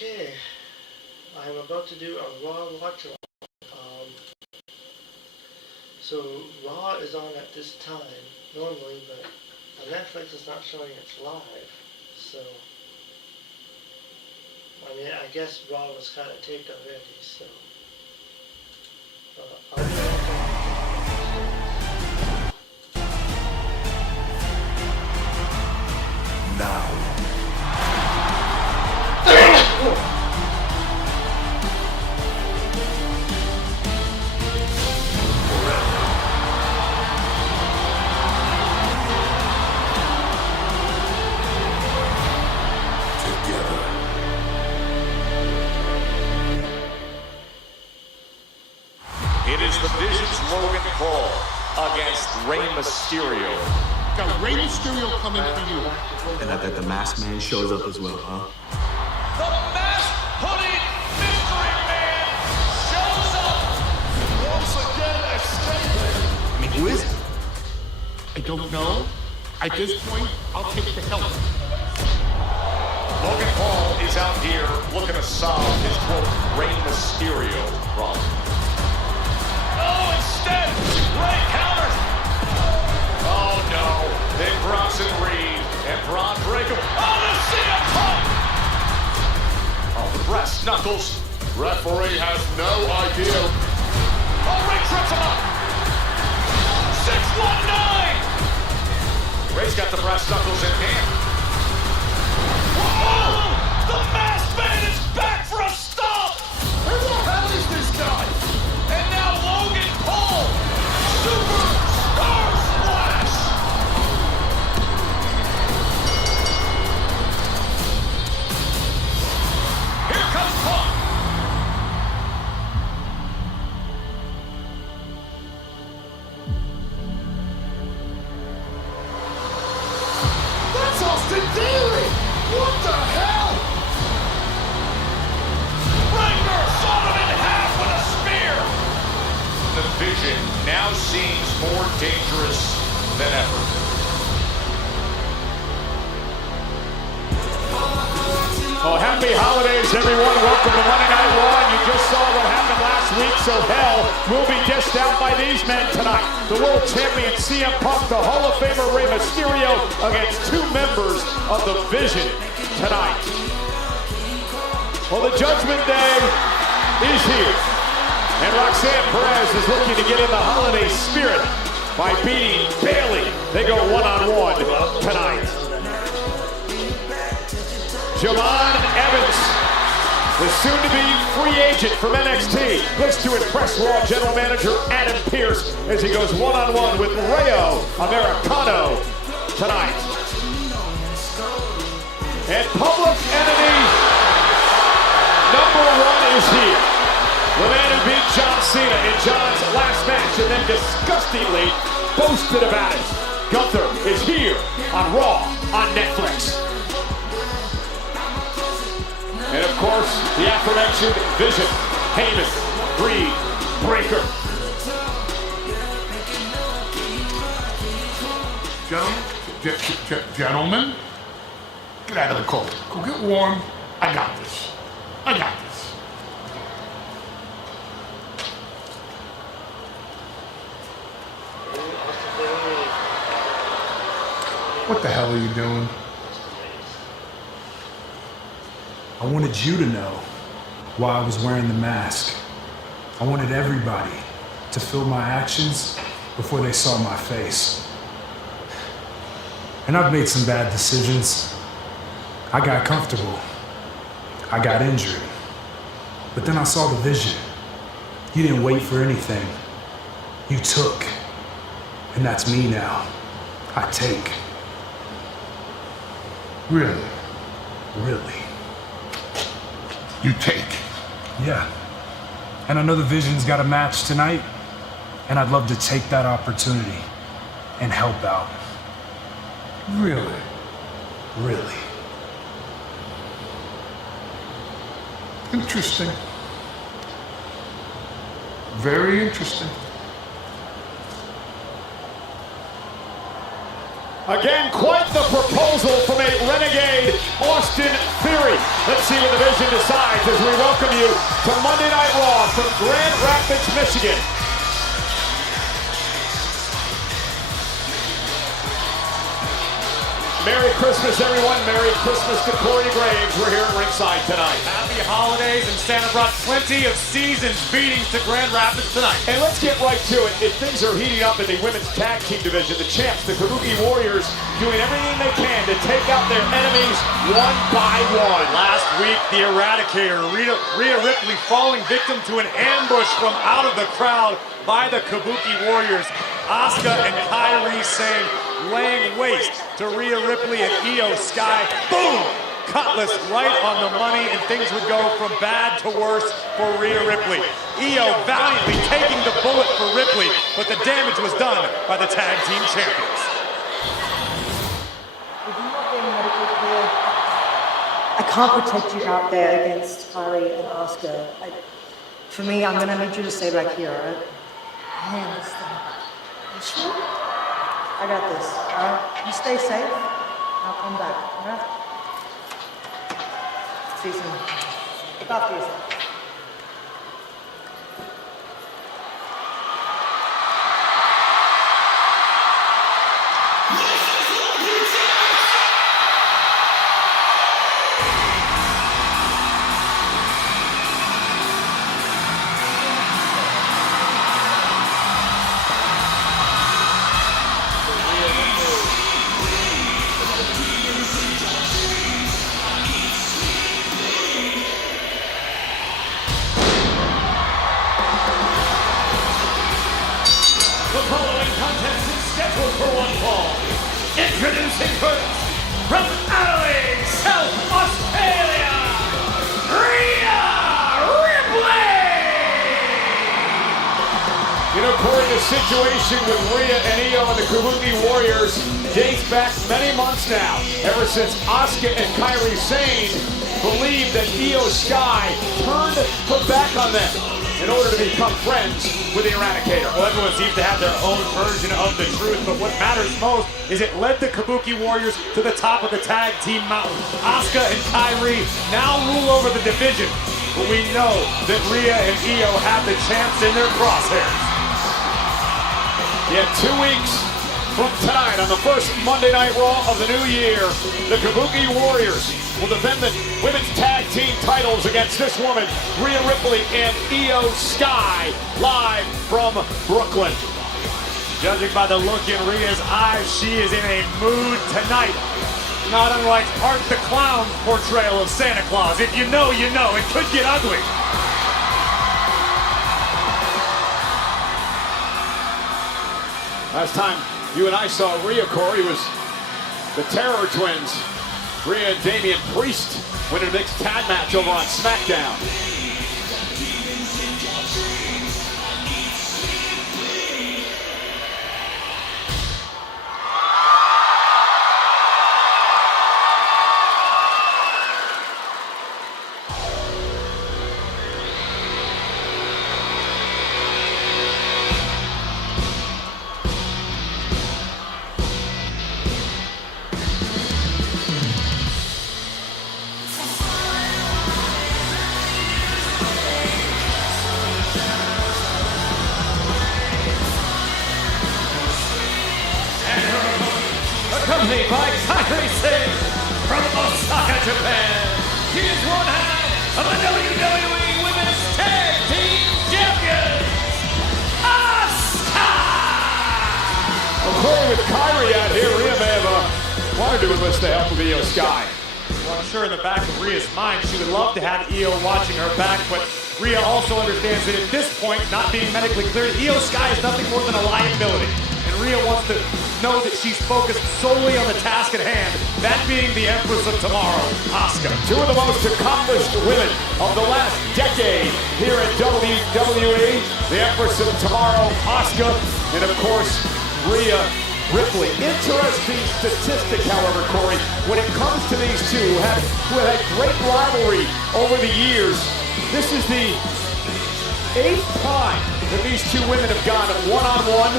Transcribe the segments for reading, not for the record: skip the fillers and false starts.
Okay, I'm about to do a Raw Watchalong. So Raw is on at this time normally, but Netflix is not showing it live. So I mean, I guess Raw was kind of taped already. So I'll be now. It is the Vision's Logan Paul against Rey Mysterio. Got Rey Mysterio coming for you. And I bet the masked man shows up as well, huh? The masked hooded mystery man shows up once again escaping. I mean, who is it? I don't know. At this point, I'll take the help. Logan Paul is out here looking to solve his quote Rey Mysterio problem. Oh, instead, Rey counters. Oh no, then Bronson Reed and Braun Breaker. Oh, the CM Punk! Oh, the brass knuckles. Referee has no idea. Oh, Rey trips him up. 619. Rey's got the brass knuckles in hand. Whoa! The masked man is back for a stomp! Who the hell is this guy? And now Logan Paul! Superstar Splash! Here comes Punk! That's Austin Daly! What the hell? Breaker sawed him in half with a spear! The Vision now seems more dangerous than ever. Oh, happy holidays, everyone. Welcome to Monday Night Raw. You just saw what happened last week, so hell will be dished out by these men tonight. The world champion CM Punk, the Hall of Famer Rey Mysterio against two members of the Vision tonight. Well, the Judgment Day is here. And Roxanne Perez is looking to get in the holiday spirit by beating Bayley. They go one-on-one tonight. Javon Evans, the soon-to-be free agent from NXT, looks to impress Raw General Manager Adam Pearce as he goes one-on-one with Rayo Americano tonight. And Public Enemy #1 is here. The man who beat John Cena in John's last match and then disgustingly boasted about it. Gunther is here on Raw on Netflix. And of course, the aforementioned Vision, Heyman, Reed, Breaker. Gentlemen, get out of the cold. Go get warm. I got this. I got this. What the hell are you doing? I wanted you to know why I was wearing the mask. I wanted everybody to feel my actions before they saw my face. And I've made some bad decisions. I got comfortable. I got injured. But then I saw the vision. You didn't wait for anything. You took. And that's me now. I take. Really? Really. You take? Yeah. And I know the Vision's got a match tonight, and I'd love to take that opportunity and help out. Really? Really. Interesting. Very interesting. Again, quite the proposal from a renegade Austin Theory. Let's see what the division decides as we welcome you to Monday Night Raw from Grand Rapids, Michigan. Merry Christmas, everyone. Merry Christmas to Corey Graves. We're here at ringside tonight. Happy holidays, and Santa brought plenty of seasons beatings to Grand Rapids tonight. And let's get right to it. If things are heating up in the women's tag team division, the champs, the Kabuki Warriors, doing everything they can to take out their enemies one by one. Last week, the Eradicator, Rhea Ripley, falling victim to an ambush from out of the crowd by the Kabuki Warriors. Asuka and Kairi Sane laying waste to Rhea Ripley and Io Sky. Boom! Cutlass right on the money, and things would go from bad to worse for Rhea Ripley. Io valiantly taking the bullet for Ripley, but the damage was done by the tag team champions. If you're not getting medical care, I can't protect you out there against Kairi and Asuka. For me, I'm gonna need you to stay back here, alright? I understand. You sure? I got this, alright? You stay safe, I'll come back, alright? See you soon. Look after yourself. Introducing first, from Adelaide, South Australia, Rhea Ripley! You know, Corey, the situation with Rhea and Io and the Kabuki Warriors dates back many months now, ever since Asuka and Kairi Sane believed that Io Sky turned her back on them in order to become friends with the Eradicator. Well, everyone seems to have their own version of the truth, but what matters most is it led the Kabuki Warriors to the top of the tag team mountain. Asuka and Kairi now rule over the division, but we know that Rhea and Io have the champs in their crosshairs. Yeah, 2 weeks from tonight, on the first Monday Night Raw of the new year, the Kabuki Warriors will defend the women's tag team titles against this woman, Rhea Ripley and Io Sky, live from Brooklyn. Judging by the look in Rhea's eyes, she is in a mood tonight. Not unlike Art the Clown's portrayal of Santa Claus. If you know, you know. It could get ugly. Last time you and I saw Rhea, Corey, was the Terror Twins, Rhea and Damian Priest, winning a mixed tag match over on SmackDown. Accompanied by Kairi Sane from Osaka, Japan. She is one half of the WWE Women's Tag Team Champions, Asuka! Well, Corey, with Kairi out here, Rhea may have wanted to enlist the help of Io Sky. Well, I'm sure in the back of Rhea's mind, she would love to have Io watching her back, but Rhea also understands that at this point, not being medically cleared, Io Sky is nothing more than a liability. And Rhea wants to know that she's focused solely on the task at hand, that being the Empress of Tomorrow, Asuka. Two of the most accomplished women of the last decade here at WWE, the Empress of Tomorrow, Asuka, and of course, Rhea Ripley. Interesting statistic, however, Corey, when it comes to these two who have had great rivalry over the years. This is the 8th time that these two women have gone one-on-one.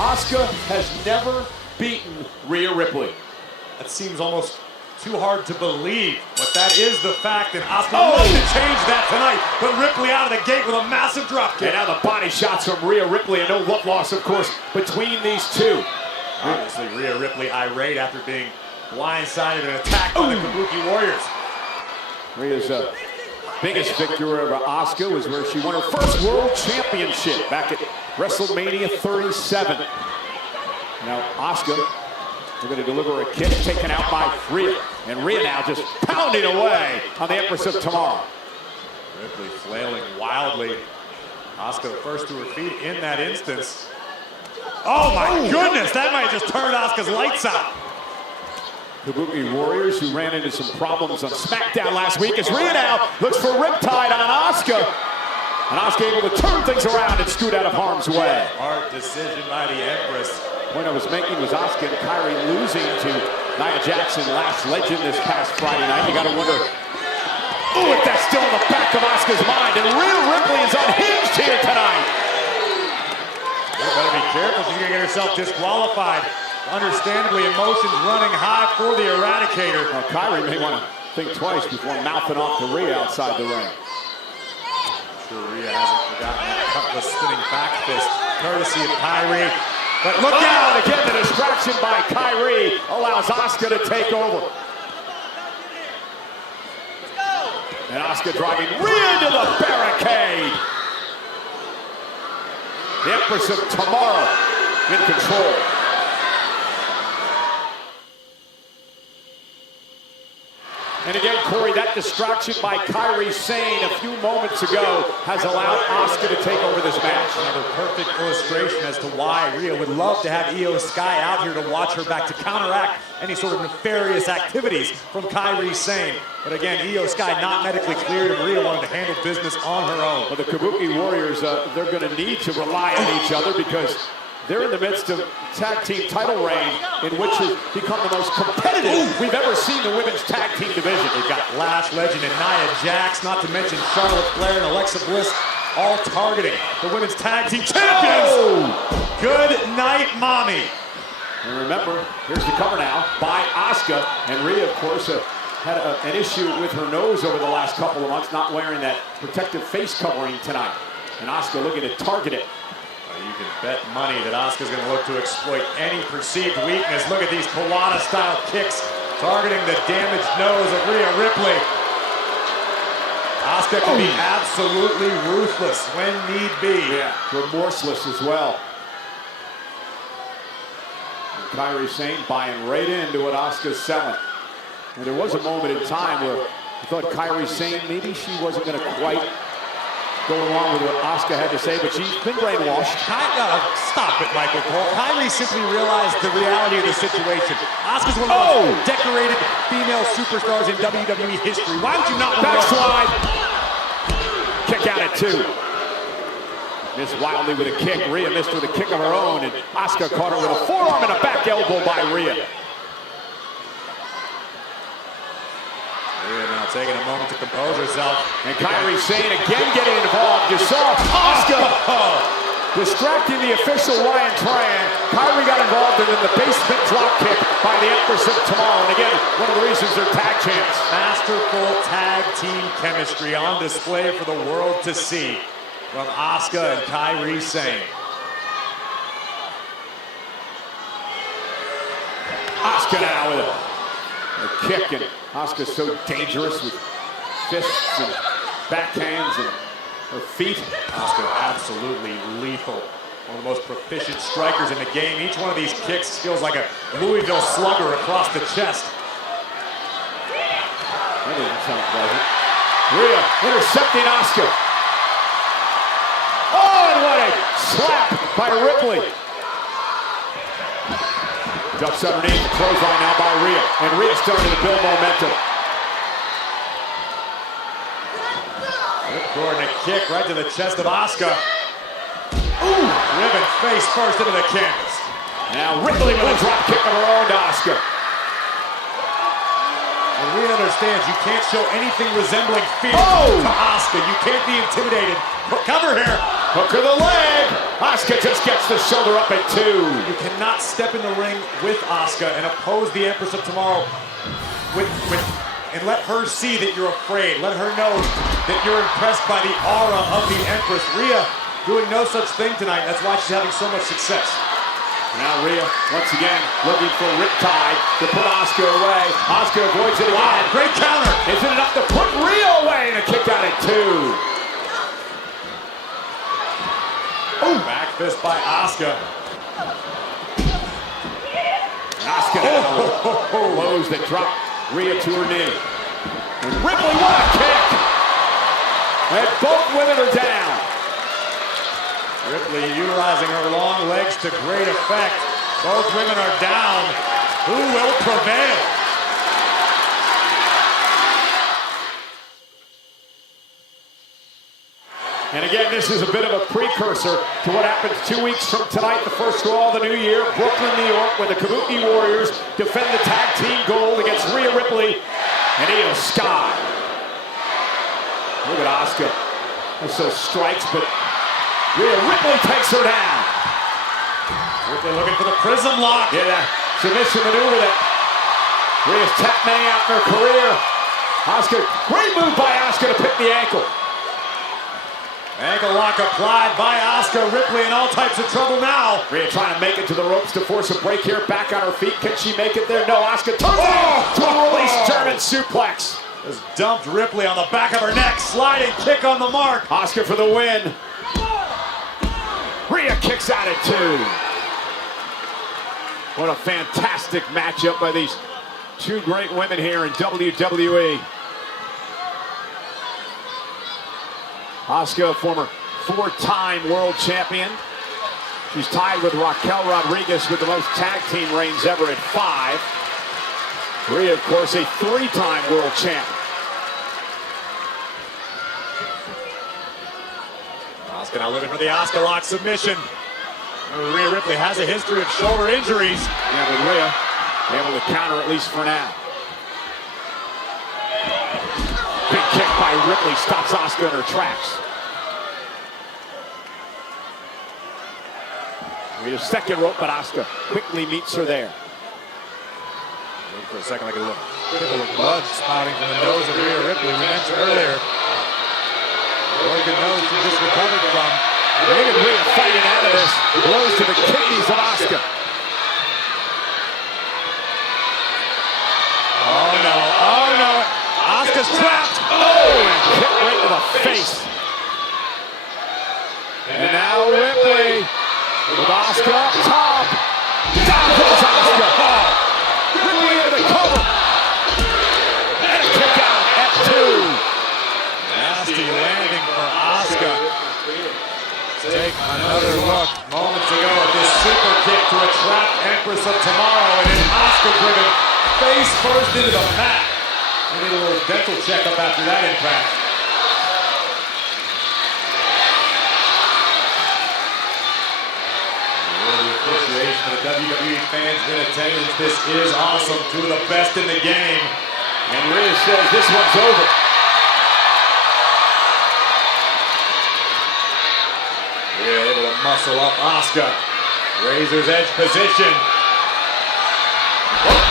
Asuka has never beaten Rhea Ripley. That seems almost too hard to believe, but that is the fact, and Asuka wants to change that tonight, but Ripley out of the gate with a massive drop kick. And now the body shots from Rhea Ripley, and no love loss, of course, between these two. Obviously, Rhea Ripley irate after being blindsided and attacked by the Kabuki Warriors. Rhea's biggest victory over Asuka was where she won her first world championship back at WrestleMania 37. Now Asuka, they're going to deliver a kick taken out by Rhea. And Rhea now just pounding away on the Empress of Tomorrow. Ripley flailing wildly. Asuka first to her feet in that instance. Oh my goodness, that might have just turned Asuka's lights out. Kabuki Warriors, who ran into some problems on SmackDown last week, as Rhea now looks for Riptide on Asuka. And Asuka able to turn things around and scoot out of harm's way. Hard decision by the Empress. Point I was making was Asuka and Kyrie losing to Nia Jackson, Last Legend, this past Friday night. You gotta wonder, ooh, if that's still in the back of Asuka's mind. And Rhea Ripley is unhinged here tonight. You better be careful, she's gonna get herself disqualified. Understandably, emotions running high for the Eradicator. Now, Kyrie may want to think twice before mouthing off to Rhea outside the ring. I'm sure Rhea hasn't forgotten that cutlass spinning back fist, courtesy of Kyrie. But look out! Again, the distraction by Kyrie allows Asuka to take over. And Asuka driving Rhea into the barricade. The Empress of Tomorrow in control. And again, Corey, that distraction by Kyrie Sane a few moments ago has allowed Asuka to take over this match. Another perfect illustration as to why Rhea would love to have Io Sky out here to watch her back to counteract any sort of nefarious activities from Kyrie Sane. But again, Io Sky not medically cleared, and Rhea wanted to handle business on her own. Well, the Kabuki Warriors, they're going to need to rely on each other because they're in the midst of tag team title reign in which has become the most competitive we've ever seen the women's tag team division. They've got Last Legend and Nia Jax, not to mention Charlotte Flair and Alexa Bliss, all targeting the women's tag team champions. Good night, mommy. And remember, here's the cover now by Asuka. And Rhea, of course, had an issue with her nose over the last couple of months, not wearing that protective face covering tonight. And Asuka looking to target it. You can bet money that Asuka's going to look to exploit any perceived weakness. Look at these Kawada-style kicks targeting the damaged nose of Rhea Ripley. Asuka can be absolutely ruthless when need be. Yeah, remorseless as well. And Kyrie Sane buying right into what Asuka's selling. And there was a moment in time where I thought Kyrie Sane, maybe she wasn't going to quite go along with what Asuka had to say, but she's been brainwashed. Stop it, Michael Cole. Kyrie simply realized the reality of the situation. Asuka's one of the most decorated female superstars in WWE history. Why would you not want to backslide? Kick out at 2. Missed wildly with a kick. Rhea missed with a kick of her own, and Asuka caught her with a forearm and a back elbow by Rhea. Rhea now taking a moment to compose herself. And Kyrie Sane again getting involved. You saw Asuka distracting the official Ryan Tran. Kyrie got involved in the basement drop kick by the Empress of Tomorrow. And again, one of the reasons they're tag champs. Masterful tag team chemistry on display for the world to see from Asuka and Kyrie Sane. Asuka now with a kick, and Asuka's so dangerous with fists and backhands and her feet. Asuka absolutely lethal. One of the most proficient strikers in the game. Each one of these kicks feels like a Louisville slugger across the chest. That doesn't sound pleasant. Rhea intercepting Asuka. Oh, and what a slap by Ripley. Ducks underneath, clothesline now by Rhea. And Rhea starting to build momentum. Ripcord a kick right to the chest of Asuka. Ooh! Ribbon face first into the canvas. Now Ripley with a drop kick of her own to Asuka. And Rhea understands you can't show anything resembling fear to Asuka. You can't be intimidated. Cover here. Hook of the leg. Asuka just gets the shoulder up at 2. You cannot step in the ring with Asuka and oppose the Empress of Tomorrow and let her see that you're afraid. Let her know that you're impressed by the aura of the Empress. Rhea doing no such thing tonight. That's why she's having so much success. Now Rhea, once again, looking for Riptide to put Asuka away. Asuka avoids it again. Wow, great counter. Is it enough to put Rhea away? And a kick out at 2. Oh, back fist by Asuka. Asuka blows that drop Rhea to her knee. And Ripley, what a kick! And both women are down. Ripley utilizing her long legs to great effect. Both women are down. Who will prevail? And again, this is a bit of a precursor to what happens 2 weeks from tonight, the first Raw of the new year, Brooklyn, New York, where the Kabuki Warriors defend the tag team gold against Rhea Ripley and Io Sky. Look at Asuka. So strikes, but Rhea Ripley takes her down. Ripley looking for the prism lock. Yeah, that submission maneuver that Rhea's tapped many out in her career. Asuka, great move by Asuka to pick the ankle. Ankle lock applied by Asuka. Ripley in all types of trouble now. Rhea trying to make it to the ropes to force a break here. Back on her feet. Can she make it there? No. Asuka turns to a release German suplex. Just dumped Ripley on the back of her neck. Sliding kick on the mark. Asuka for the win. Rhea kicks out at 2. What a fantastic matchup by these two great women here in WWE. Asuka, former 4-time world champion. She's tied with Raquel Rodriguez with the most tag team reigns ever at 5. Rhea, of course, a 3-time world champ. Asuka now looking for the Asuka lock submission. Rhea Ripley has a history of shoulder injuries. Yeah, but Rhea able to counter at least for now. Big kick by Ripley stops Asuka in her tracks. Rhea's second rope, but Asuka quickly meets her there. For a second, like a little blood spouting from the nose of Rhea Ripley. We mentioned earlier, broken nose she just recovered from. Look at Rhea fighting out of this. Blows to the kidneys of Asuka. Oh no! Oh no! Asuka's trapped. Oh, and hit right to the face. And now Ripley with Asuka up top. Down goes Asuka. Ripley into the cover. And a kick out at 2. Nasty landing for Asuka. Take another look moments ago at this super kick to a trapped Empress of Tomorrow, and then Asuka driven face first into the mat. We need a little dental checkup after that impact. The appreciation of the WWE fans in attendance. This is awesome. 2 of the best in the game. And Rhea says this one's over. Rhea able to muscle up Asuka. Razor's edge position.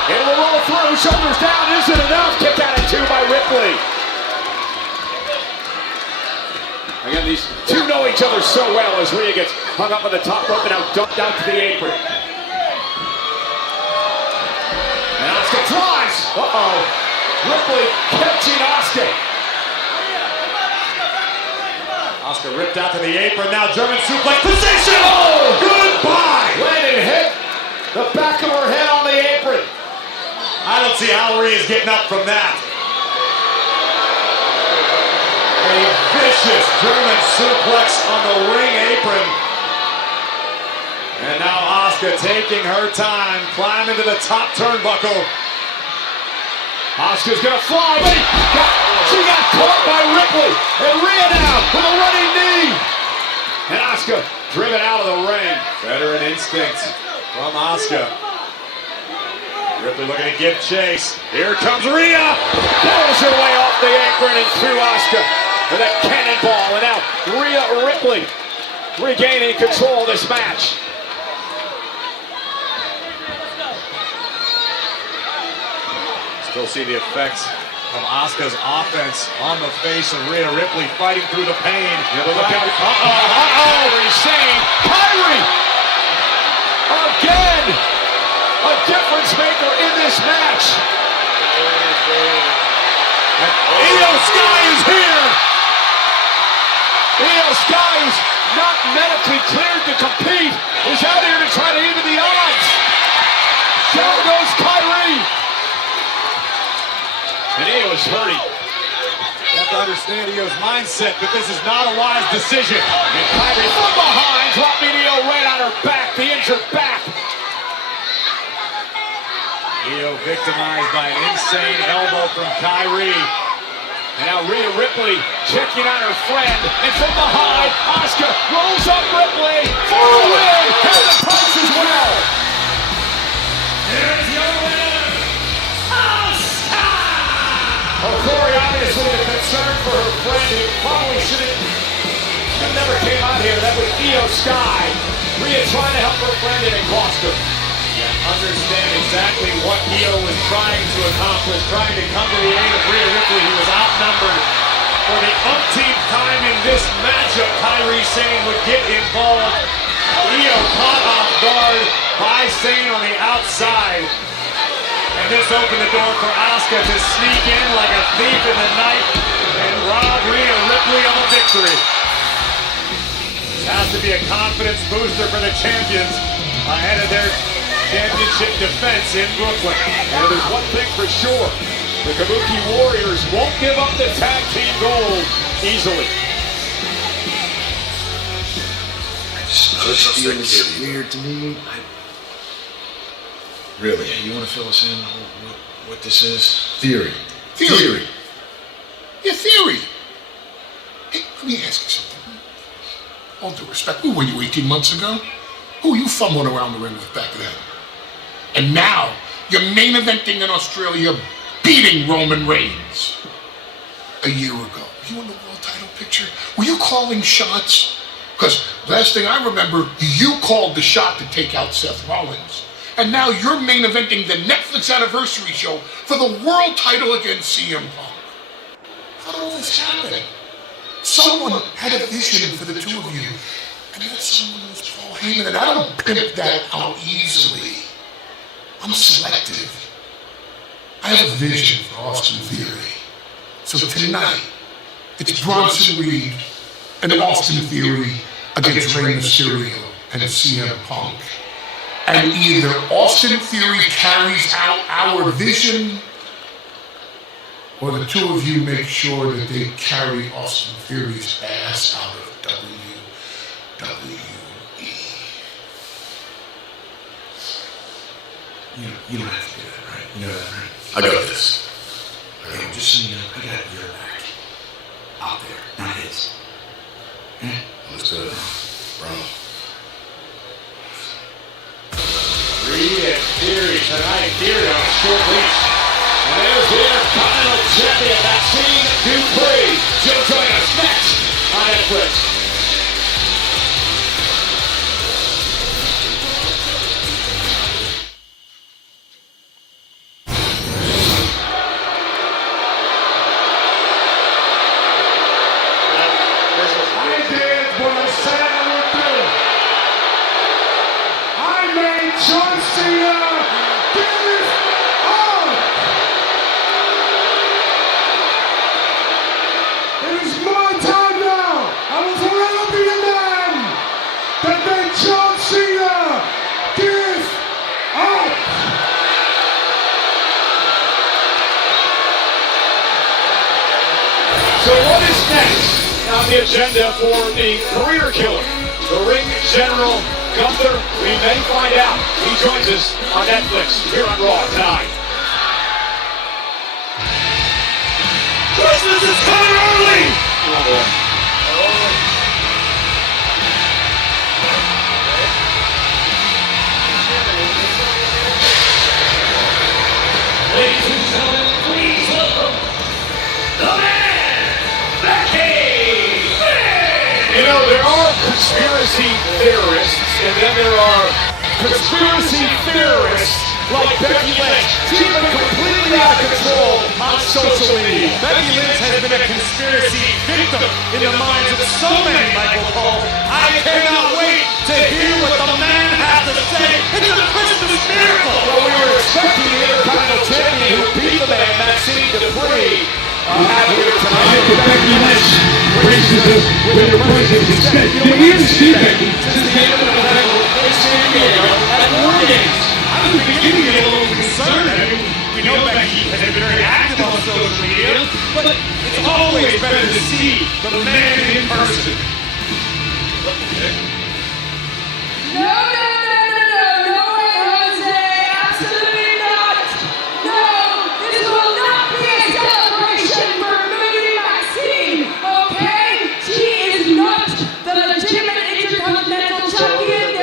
It will roll through, shoulders down, isn't enough. Kick out at 2 by Ripley. Again, these two know each other so well as Rhea gets hung up on the top rope and now dumped out to the apron. And Asuka tries. Uh-oh. Ripley catching Asuka. Asuka ripped out to the apron. Now German suplex position. Oh, goodbye. Landed hit the back of her head on the apron. I don't see how Rhea is getting up from that. A vicious German suplex on the ring apron. And now Asuka taking her time, climbing to the top turnbuckle. Asuka's gonna fly. She got caught by Ripley. And Rhea now with a running knee. And Asuka driven out of the ring. Veteran instincts from Asuka. Ripley looking to give chase. Here comes Rhea. Pulls her way off the apron and through Asuka with that cannonball. And now Rhea Ripley regaining control of this match. Still see the effects of Asuka's offense on the face of Rhea Ripley, fighting through the pain. Look out. He's saying, Kyrie! Again! A difference maker in this match. Io Sky is here! Io Sky, who's not medically cleared to compete, is out here to try to even the odds. Down goes Kyrie. And Io's hurting. You have to understand Io's mindset, but this is not a wise decision. And Kyrie from behind, dropping Io right on her back, the injured back. Io victimized by an insane elbow from Kyrie. And now Rhea Ripley checking on her friend. And from behind, Asuka rolls up Ripley for a win. And the price as well. Here's your winner, Asuka! Well, Corey, obviously the concern for her friend, who probably should never came out here. That was Io Sky. Rhea trying to help her friend and it cost her. Understand exactly what Io was trying to accomplish, trying to come to the aid of Rhea Ripley, who was outnumbered. For the umpteenth time in this matchup, Kairi Sane would get involved. Io caught off guard by Sane on the outside. And this opened the door for Asuka to sneak in like a thief in the night and rob Rhea Ripley of a victory. This has to be a confidence booster for the champions ahead of their championship defense in Brooklyn. And there's one thing for sure. The Kabuki Warriors won't give up the tag team gold easily. This feels weird to me. Really? You want to fill us in what this is? Theory. Theory. Yeah, theory. Hey, let me ask you something. All due respect, who were you 18 months ago? Who were you fumbling around the ring with back then? And now, you're main eventing in Australia, beating Roman Reigns. A year ago, were you in the world title picture? Were you calling shots? Because last thing I remember, you called the shot to take out Seth Rollins. And now you're main eventing the Netflix anniversary show for the world title against CM Punk. How did all this happen? Someone had a vision for the two of you. And that someone was Paul Heyman, and I don't pimp that out easily. I'm selective. I have a vision for Austin Theory. So tonight, it's Bronson Reed and Austin Theory against Rey Mysterio and CM Punk. And either Austin Theory carries out our vision, or the two of you make sure that they carry Austin Theory's ass out of WWE. You don't have to do that, right? You know that, right? I got this. Okay, just so you know, I got your back. Out there, not his. Understood. Bro. Reed and Theory tonight. Theory on a short leash. And there's the Intercontinental Champion, Maxine Dupree. She'll join us next on Netflix. So what is next on the agenda for the career killer, the ring general Gunther? We may find out. He joins us on Netflix here on Raw tonight. Christmas is coming early! Ladies and gentlemen, please welcome the man! You know, there are conspiracy theorists, and then there are conspiracy theorists like Becky Lynch. She's been completely out of control on social media. Becky Lynch has been a conspiracy victim in the minds of so many, Michael Cole. I cannot wait to hear what the man has to say. It's a Christmas miracle. Well, we were expecting the Intercontinental Champion who beat the man, Maxine Dupree, out here tonight. Becky Lynch braces us with her presence instead. You know, we haven't seen Becky since the end of the battle in San Diego at War Games. I was beginning to get a little concerned. I mean, we know Becky has been very active on social media, but it's always better to see the man in person. No way, Jose! Absolutely not! No! This will not be a celebration for Wwe Maxine, okay? She is not the legitimate Intercontinental Champion.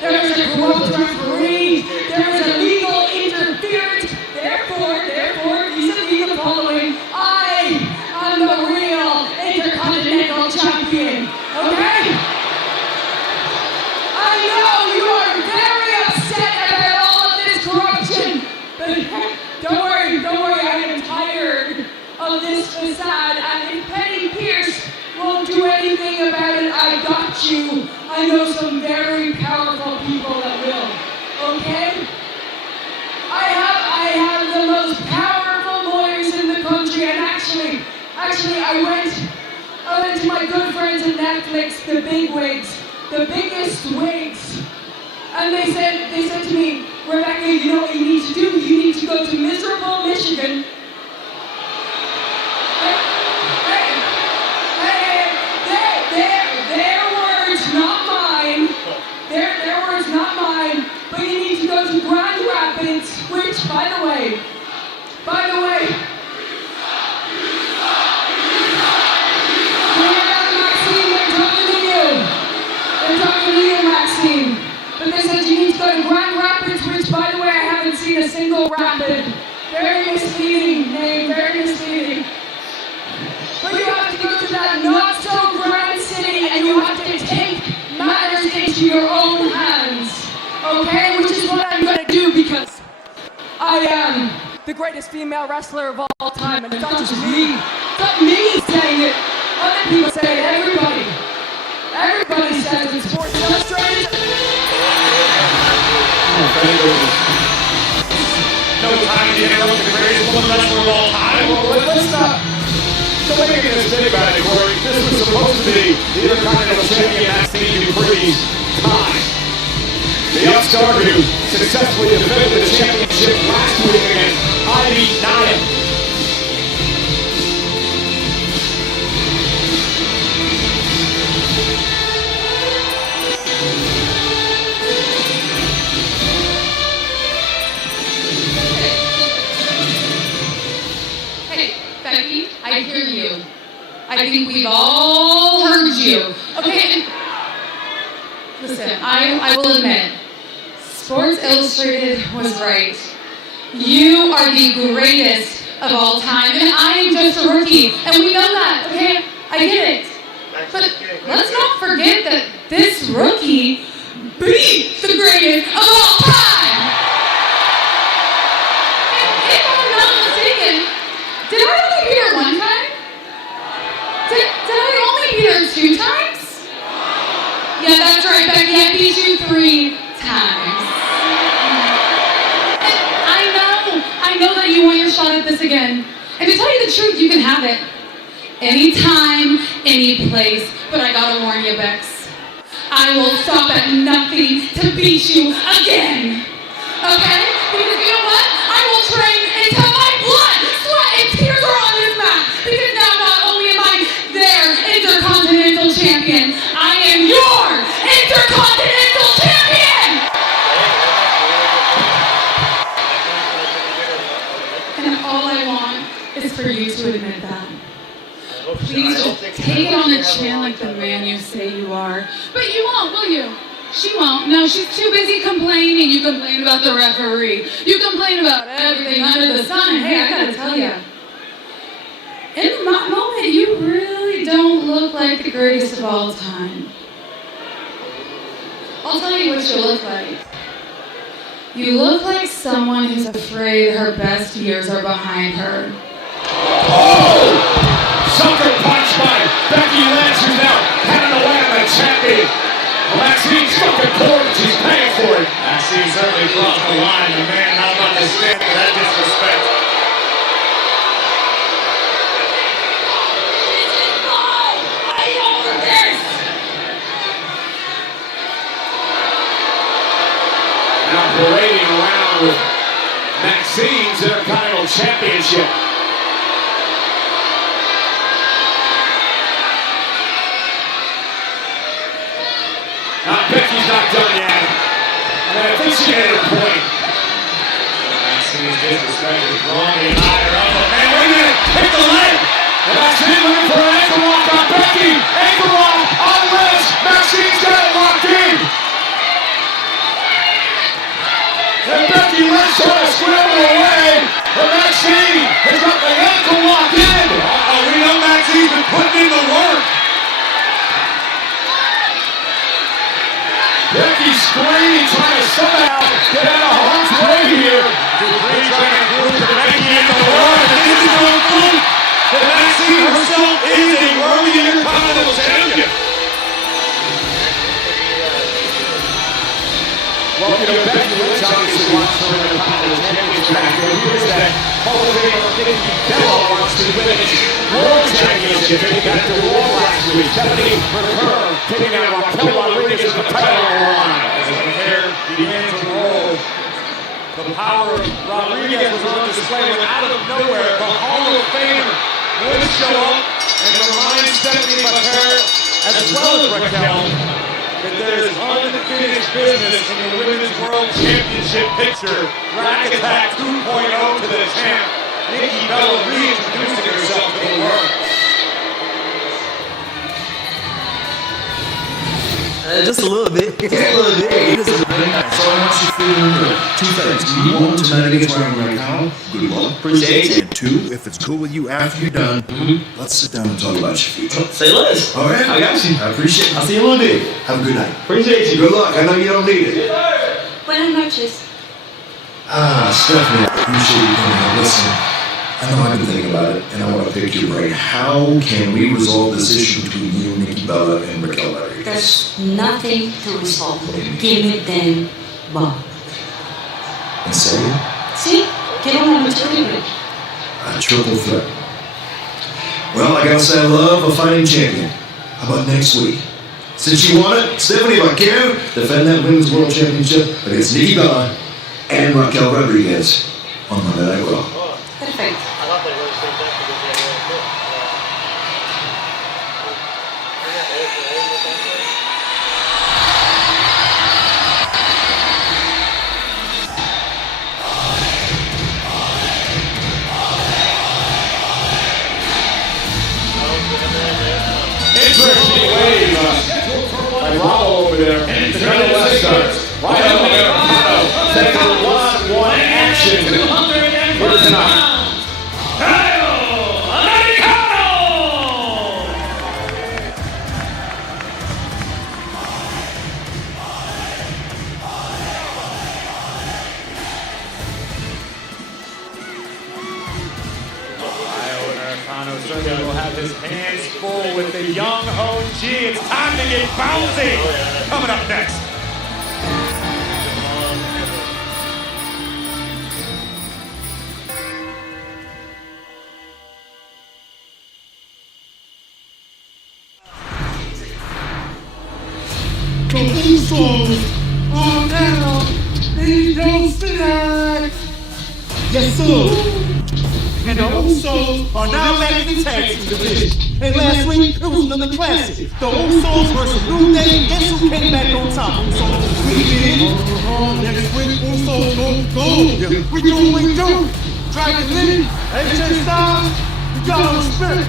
There was a corrupt referee. There was illegal interference. Therefore, vis-a-vis the following, I am the real Intercontinental Champion, okay? I know you are very upset about all of this corruption, but don't worry, I am tired of this facade, and if Penny Pierce won't do anything about it, I got you. I know some very powerful people that will, okay? I have the most powerful lawyers in the country, and actually, I went to my good friends at Netflix, the bigwigs, the biggest wigs, and they said to me, Rebecca, you know what you need to do? You need to go to miserable Michigan. Their words, not mine. Their words, not mine. But you need to go to Grand Rapids, which, by the way, Maxine. But they said you need to go to Grand Rapids, which, by the way, I haven't seen a single rapid. Very misleading name, very misleading. But you have to go to that not-so-grand city, and you have to take matters into your own hands. Okay? Which is what I'm going to do, because I am the greatest female wrestler of all time, and it's not just me. It's not me saying it. Other people say it. Everybody says it. Sports Illustrated. No time to interrupt the greatest woman wrestler of all time. Let's stop. Don't make any mistake about it, Corey. This was supposed to be the Intercontinental Champion Maxine Dupree's time. The upstart who successfully defended the championship last week against Ivy Naya. Becky, I hear you. I think we've all heard you. Okay, and listen, I will admit, Sports Illustrated was right. You are the greatest of all time, and I am just a rookie, and we know that, okay? I get it. But let's not forget that this rookie beat the greatest of all time! And if I'm not mistaken, did I only beat her one time? Did I only beat her 2 times? Yeah, that's right, Becky. I beat you 3 times. And I know that you want your shot at this again. And to tell you the truth, you can have it. Anytime, any place. But I gotta warn you, Bex. I will stop at nothing to beat you again. Okay? Because you know what? I will train until my blood, sweat, and tears are on this mat. Because now not only am I their Intercontinental Champion, I am your Intercontinental Champion! And all I want is for you to admit that. Please just take it on the chin like the man you say you are. But you won't, will you? She won't. No, she's too busy complaining. You complain about the referee. You complain about everything under the sun. And hey, I gotta tell you, in the moment, you really don't look like the greatest of all time. I'll tell you what you look like. You look like someone who's afraid her best years are behind her. Oh! Sucker punch by Becky Lynch, who's now having a win the champion. Maxine struck a chord and she's paying for it. Maxine certainly crossed the line. The man not understanding that disrespect. Now parading around with Maxine's Intercontinental Championship. Becky's not done yet. And I think she made her point. Maxine's disrespect is growing higher up. And wait a minute, Hit the leg. And Maxine looking for an ankle lock on Becky. Ankle lock on the wrist. Maxine's got it locked in. And Becky Lynch trying to scramble away. But Maxine has got the ankle locked in. we know Maxine's been putting in the work. Becky screaming, trying to somehow get out of harm's way here. Dupree trying to prove to Becky in the world that this is going through. That Maxine herself is a worthy Intercontinental Champion. Well, you know, Becky Lynch obviously wants her Intercontinental Championship back. It appears that Hall of Famer Nikki Bella wants to win its World Championship, taking back to Raw last week. Stephanie McCurr taking out Raquel Rodriguez with the title on the line. As the hair began to roll, the power of Rodriguez was on display when out of nowhere the Hall of Famer would show up and remind Stephanie McCurr, as well as Raquel, that there is unfinished business in the Women's World Championship picture. Rack Attack 2.0 to the champ. Nikki Bella reintroducing herself to the world. Just a little bit. Just a little bit. It is a very nice. So I want you feeling good. Two things. One, tonight against Ryan Raquel. Good luck. Appreciate it. And two, if it's cool with you after you're done, let's sit down and talk about your future. Say less. All right. I got you. I appreciate it. I'll see you in a little bit. Have a good night. Appreciate you. Good luck. I know you don't need it. Buenas noches. Stephanie, I appreciate you coming here. Listen, I know I've been thinking about it, and I want to pick your brain. How can we resolve this issue between you, Nikki Bella, and Raquel Rodriguez? There's nothing to resolve. Give me then Bob. ¿En serio? Sí, quiero una lucha libre. A triple threat. Well, I gotta say I love a fighting champion. How about next week? Since you want it, Stephanie, if I can, defend that Women's World Championship against Nikki Bella and Raquel Rodriguez on Monday Night Raw. Perfect. I thought they would have said that because they were good. Interesting ways by Bravo over there. And the Left starts. Right over there, Bravo. Set for one-on-one action. For tonight. Certainly will have his hands full with the young OG. It's time to get bouncy. Coming up next. Oh, now, they don't tonight. Yes, sir. And the Old Souls are now back in the tag team division. And last week, it was another classic. The Old Souls versus New Day. Guess who came back on top? So we did it. Next week, Old Souls don't go. We do what we do. Dragon Lee, AJ Styles, you got no spirit.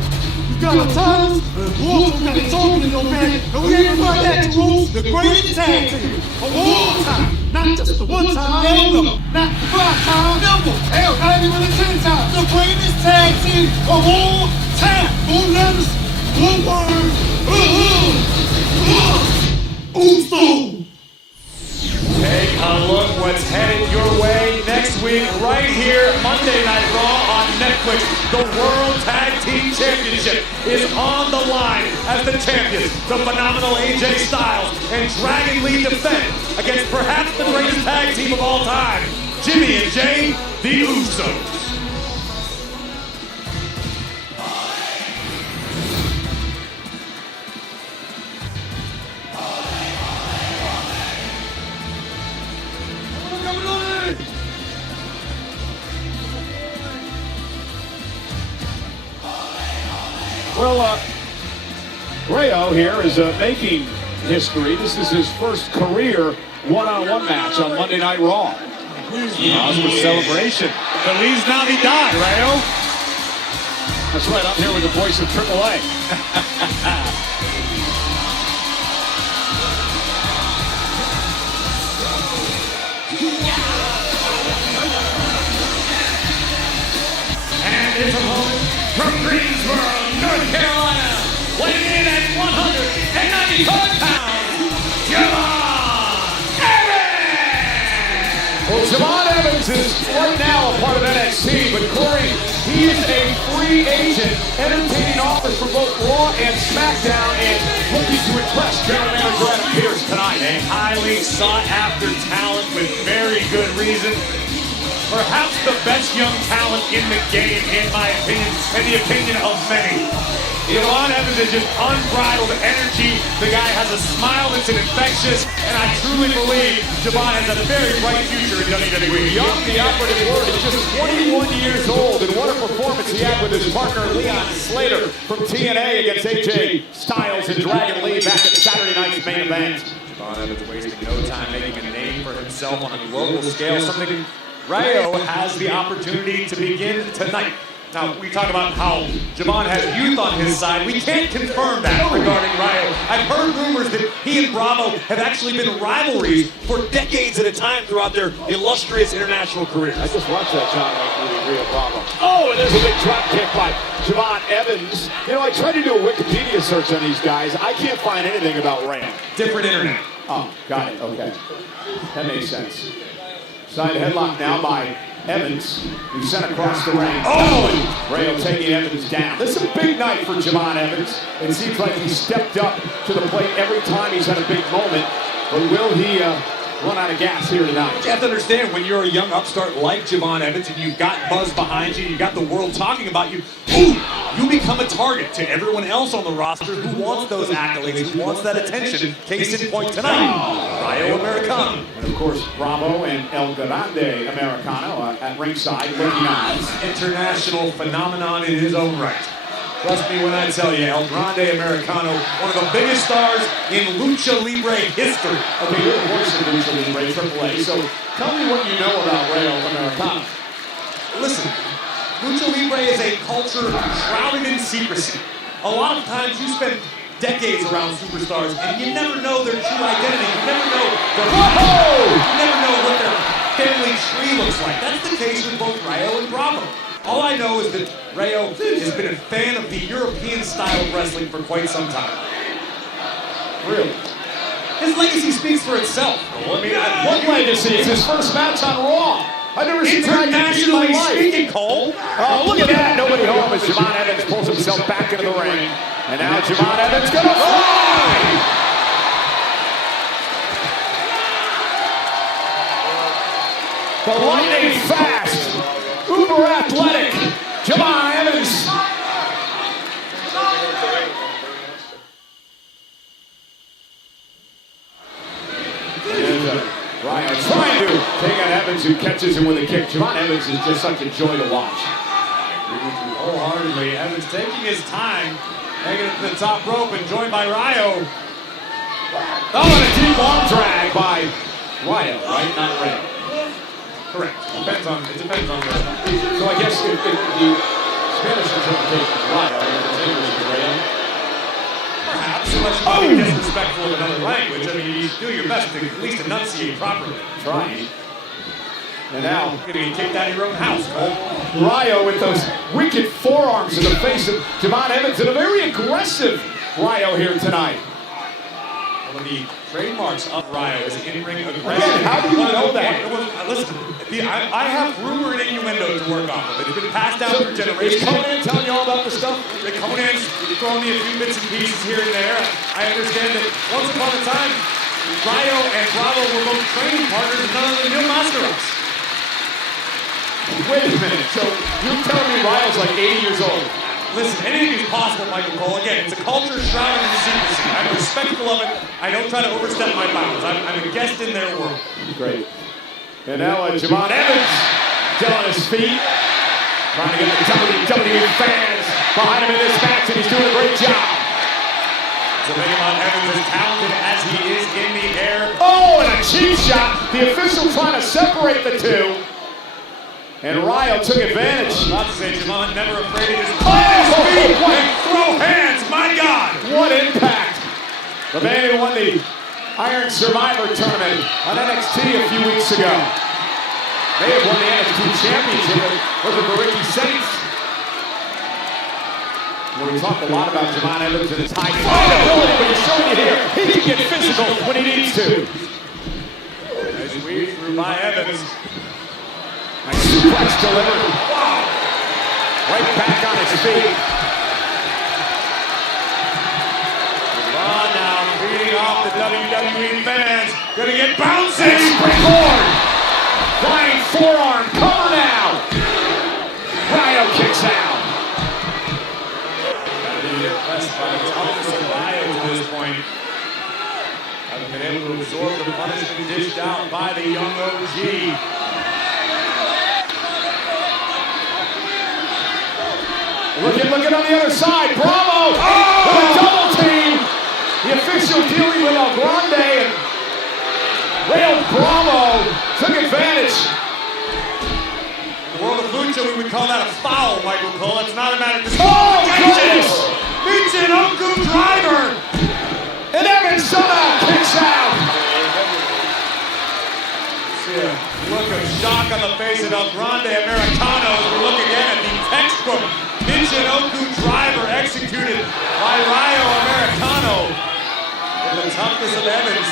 You got no talent. And Wolf got a token in your bag. And we ain't about that to rules the greatest tag team of all time. Not just the one time, never. Not the 5 time, never. Hell, not even the 10 times. The greatest tag team of all time. 4 letters, 1 word. Uso. The World Tag Team Championship is on the line as the champions, the phenomenal AJ Styles and Dragon Lee defend against perhaps the greatest tag team of all time, Jimmy and Jay, the Usos. Well, Rayo here is making history. This is his first career one-on-one match on Monday Night Raw. Oscar's celebration. Feliz Navidad, Rayo. That's right, I'm here with the voice of AAA. And it's a moment from Greensboro, North Carolina, weighing in at 195 pounds, Javon Evans! Well, Javon Evans is right now a part of NXT, but Corey, he is a free agent, entertaining offers for both Raw and SmackDown, and looking to impress General Manager Adam Pearce tonight. A highly sought-after talent with very good reason. Perhaps the best young talent in the game, in my opinion, and the opinion of many. Javon Evans is just unbridled energy. The guy has a smile that's infectious, and I truly believe Javon has a very bright future in WWE. Young, the operative word, is just 21 years old, and what a performance he had with his partner Leon Slater from TNA against AJ Styles and Dragon Lee back at Saturday night's main event. Javon Evans wasting no time making a name for himself on a global scale, something Rayo has the opportunity to begin tonight. Now, we talk about how Javon has youth on his side. We can't confirm that regarding Rayo. I've heard rumors that he and Bravo have actually been rivalries for decades at a time throughout their illustrious international careers. I just watched that John Wayne movie, Real Bravo. Oh, and there's a big drop kick by Javon Evans. You know, I tried to do a Wikipedia search on these guys. I can't find anything about Rayo. Different internet. Oh, got it, okay. That makes sense. Side headlock now by Evans, who's sent across the ring. Oh, and Rayo taking Evans down. This is a big night for Javon Evans. It seems like he's stepped up to the plate every time he's had a big moment. But will he run out of gas here tonight? You have to understand, when you're a young upstart like Javon Evans and you've got buzz behind you, you've got the world talking about you, you become a target to everyone else on the roster who wants those accolades, who wants that attention. Case in point tonight, Rayo Americano. And of course, Bravo and El Grande Americano at ringside looking on. International phenomenon in his own right. Trust me when I tell you, El Grande Americano, one of the biggest stars in Lucha Libre history. Okay, you're the voice of Lucha Libre, AAA, so tell me what you know about Rayo Americano. Listen, Lucha Libre is a culture shrouded in secrecy. A lot of times you spend decades around superstars and you never know their true identity. You never know you never know what their family tree looks like. That's the case with both Rayo and Bravo. All I know is that Rayo has been a fan of the European style of wrestling for quite some time. Really? His legacy speaks for itself. What legacy? It's his first match on Raw. I've never seen internationally speaking, Cole. Oh, look at that. Nobody home as Javon Evans pulls himself back into the ring. And now Javon Evans gonna fly! The lightning fast, uber athletic, Javon Evans. Rayo trying to take on Evans, who catches him with a kick. Javon Evans is just such a joy to watch. Wholeheartedly, Evans taking his time, making it to the top rope and joined by Rayo. Oh, and a deep arm drag by Rayo, right? Not Rayo. Correct. It depends on the... So I guess if the Spanish interpretation is Rayo, it's English is Rayo. Perhaps, unless you want to be disrespectful in another language. I mean, you do your best to at least enunciate properly. Trying. And now, you're going to get kicked out of your own house, Cole. Rayo with those wicked forearms in the face of Javon Evans, and a very aggressive Rayo here tonight. One of the trademarks of Ryo is in-ring aggression. Again, how do you know that? Listen, I have rumor and innuendo to work off of. It's been passed down for generations. Is Conan telling you all about the stuff? The Conan's throwing me a few bits and pieces here and there. I understand that once upon a time, Ryo and Bravo were both training partners and none of them knew Mascaras. Wait a minute. So you're telling me Ryo's like 80 years old? Listen, anything is possible, Michael Cole. Again, it's a culture shrouded in secrecy. I'm respectful of it. I don't try to overstep my bounds. I'm a guest in their world. Great. And now Javon Evans still on his feet, trying to get the WWE fans behind him in this match, and he's doing a great job. So think about Evans as talented as he is in the air. Oh, and a cheap shot. The official trying to separate the two. And Ryo took advantage. About to say, Javon never afraid to just plant his feet and throw hands. My God! What impact! The man who won the Iron Survivor tournament on NXT a few weeks ago. They have won the NXT championship with the Ricky Saints. We talk a lot about Javon Evans and his high flying ability, but he's showing you here he can get physical when he needs to. As we through by Evans. Nice suplex delivered. Wow. Right back on his feet. Javon now feeding off the WWE fans. Gonna get bouncy. Springboard. Flying forearm. Cover now. Ryo kicks out. Gotta be impressed by the toughness of Ryo to this point. Hasn't been able to absorb the punishment dished out by the young OG. Look at on the other side. Bravo! With a double team. The official dealing with El Grande, and Rail Bravo took advantage. In the world of lucha, we would call that a foul, Michael Cole. It's not a matter of goodness! Michinoku driver! And Evans somehow kicks out. See a look of shock on the face of El Grande Americano as we look again at the textbook Michinoku driver executed by Ryo Americano. And the toughness of Evans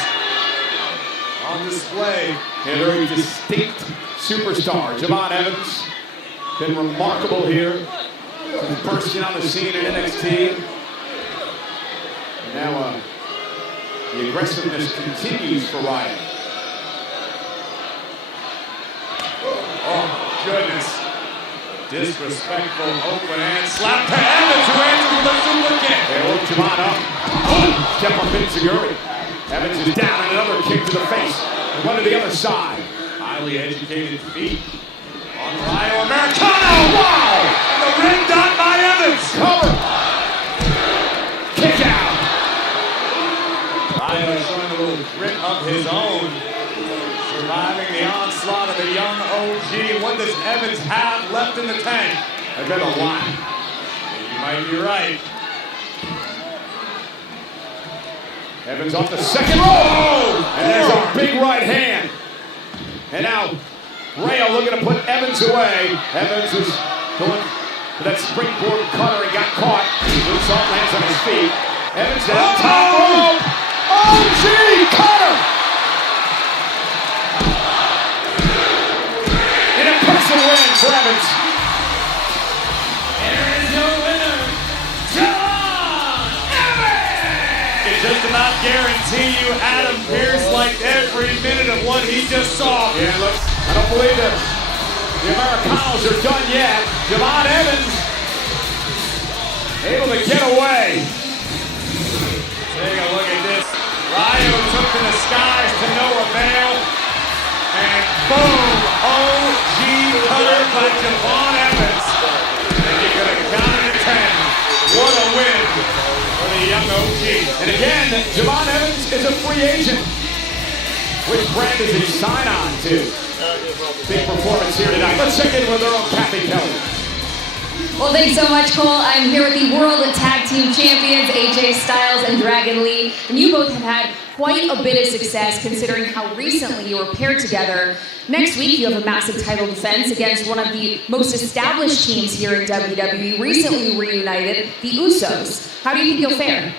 on display. A very distinct superstar, Javon Evans. Been remarkable here. Since bursting on the scene in NXT. And now the aggressiveness continues for Ryo. Oh, goodness. Disrespectful open hand slap to Evans, who answers with a super kick. They woke Javon up. Oh, step on Vinzaguri. Evans is down, and another kick to the face. And one to the other side. Highly educated feet on Ryo Americano. Wow! The ring done by Evans. Cover. Kick out. Ryo showing a little grit of his own. Surviving the onslaught of the young OG. What does Evans have left in the tank? I bet a lot. You might be right. Evans off the second row. And there's a big right hand. And now Ryo looking to put Evans away. Evans is going for that springboard cutter and got caught. Moonsault lands on his feet. Evans down top rope. OG cutter. Win for Evans. There is no winner. Javon Evans! Can just about guarantee you Adam Pearce liked every minute of what he just saw. Yeah, look, I don't believe that the Americanos are done yet. Javon Evans able to get away. Take a look at this. Ryo took to the skies to no avail. And boom, OG cutter by Javon Evans. And you could have counted to 10. What a win for the young OG. And again, Javon Evans is a free agent. Which brand does he sign on to? Big performance here tonight. Let's check in with our own Kathy Kelly. Well, thanks so much, Cole. I'm here with the World Tag Team Champions, AJ Styles and Dragon Lee. And you both have had quite a bit of success considering how recently you were paired together. Next week, you have a massive title defense against one of the most established teams here in WWE, recently reunited, the Usos. How do you think you'll fare?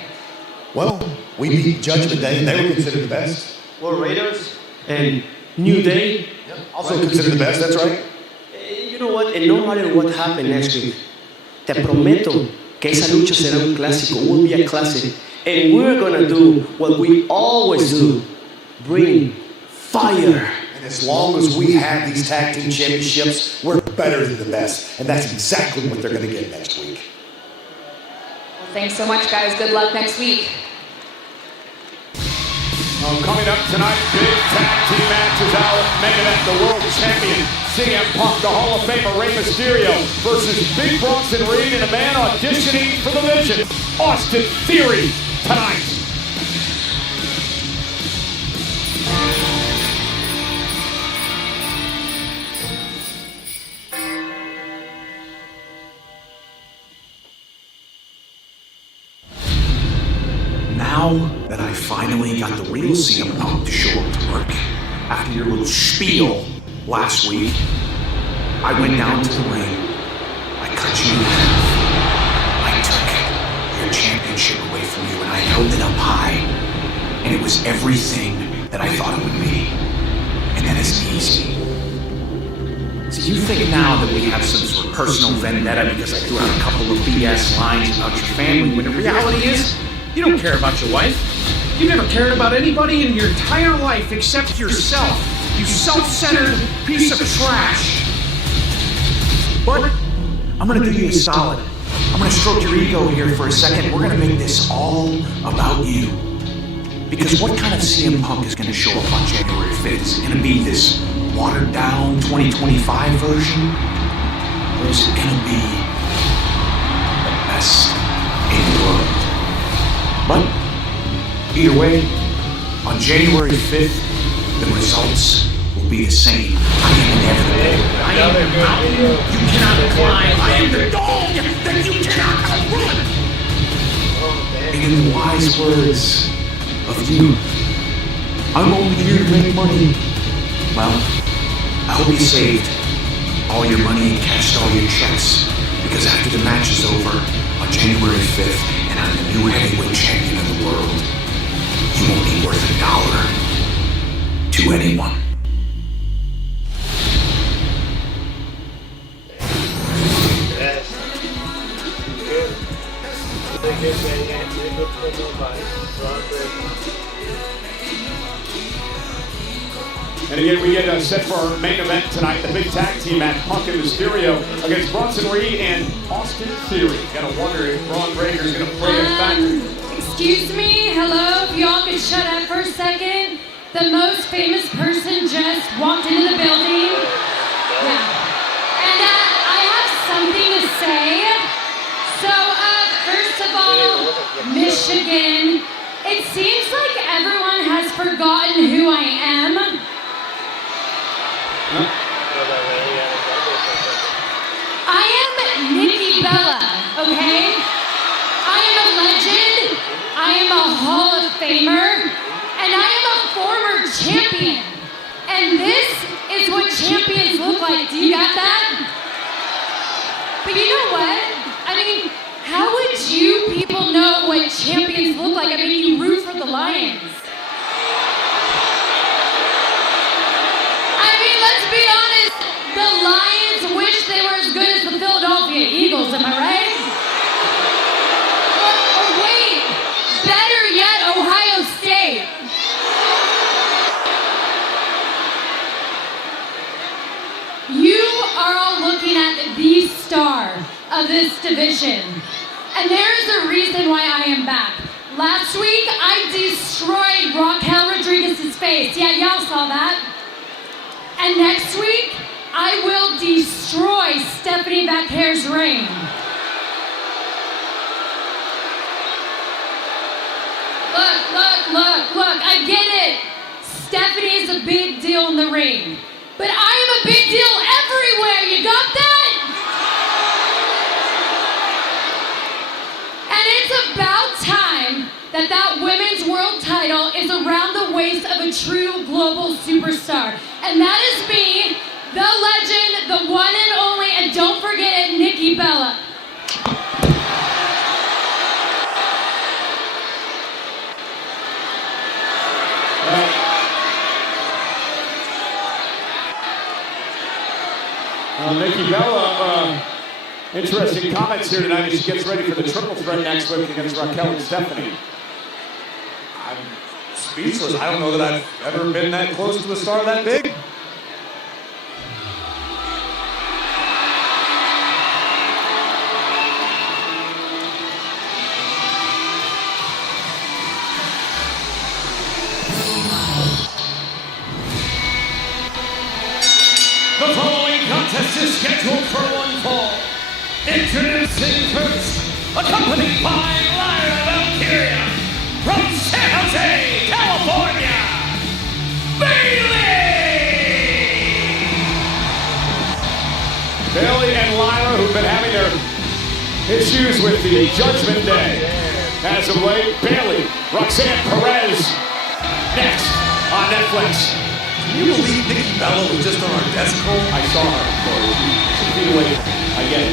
Well, We beat Judgment Day, and they were considered the best. War Raiders and New Day. Also considered the best, that's right. You know what? And no matter what happened next week, te prometo que esa lucha será un clásico. Will be a classic. And we're gonna do what we always do. Bring fire. And as long as we have these tag team championships, we're better than the best. And that's exactly what they're going to get next week. Well, thanks so much, guys. Good luck next week. Coming up tonight, big tag team matches our main event. The world champion, CM Punk, the Hall of Famer, Rey Mysterio, versus Big Bronson Reed and a man auditioning for the Vision, Austin Theory, tonight. Now that I finally got the real CM Punk to show up to work, after your little spiel last week, I went down to the ring. I cut you in half. I took your championship away from you and I held it up high. And it was everything that I thought it would be. And that isn't easy. So you think now that we have some sort of personal vendetta because I threw out a couple of BS lines about your family, when the reality is, you don't care about your wife. You never cared about anybody in your entire life except yourself. You self-centered piece of trash. But I'm gonna do you a solid. I'm gonna stroke your ego here for a second. We're gonna make this all about you. Because what kind of CM Punk is gonna show up on January 5th? Is it gonna be this watered down 2025 version? Or is it gonna be the best in the world? But either way, on January 5th, the results will be the same. I am inevitable. I am the mountain you cannot climb. I am the dog that you cannot outrun. And in the wise words of you, I'm only here to make money. Well, I hope you saved all your money and cashed all your checks, because after the match is over on January 5th, and I'm the new heavyweight champion of the world, you won't be worth $1 to anyone. Yes. Good. They good, they good promo by Ron Brady. And again, we get set for our main event tonight, the big tag team match, Punk and Mysterio against Bronson Reed and Austin Theory. Gotta wonder if Braun Breaker's gonna play us back. Excuse me, hello, if y'all could shut up for a second. The most famous person just walked into the building. Yeah. And I have something to say. So, first of all, Michigan, it seems like everyone has forgotten who I am. I am Nikki Bella, okay? I am a legend, I am a Hall of Famer, and I am a former champion. And this is what champions look like. Do you got that? But you know what? I mean, how would you people know what champions look like? I mean, you root for the Lions. Let's be honest, the Lions wish they were as good as the Philadelphia Eagles, am I right? Or wait, better yet, Ohio State. You are all looking at the star of this division. And there's a reason why I am back. Last week, I destroyed Raquel Rodriguez's face. Yeah, y'all saw that. And next week, I will destroy Stephanie Bacquer's reign. Look, I get it. Stephanie is a big deal in the ring. But I am a big deal everywhere, you got that? And it's about time that women's world title is around the waist of a true global superstar. And that is me, the legend, the one and only, and don't forget it, Nikki Bella. Nikki Bella, interesting comments here tonight as she gets ready for the triple threat next week against Raquel and Stephanie. I'm speechless. I don't know that I've ever been that close to a star that big. The following contest is scheduled for one fall. Introducing first, accompanied by Lyra Valkyria from San Jose, California, Bailey and Lyra, who've been having their issues with the Judgment Day. As of late, Bailey, Roxanne Perez, next on Netflix. Can you believe Nikki Bella was just on our desk roll? I saw her. 2 feet away. I get it.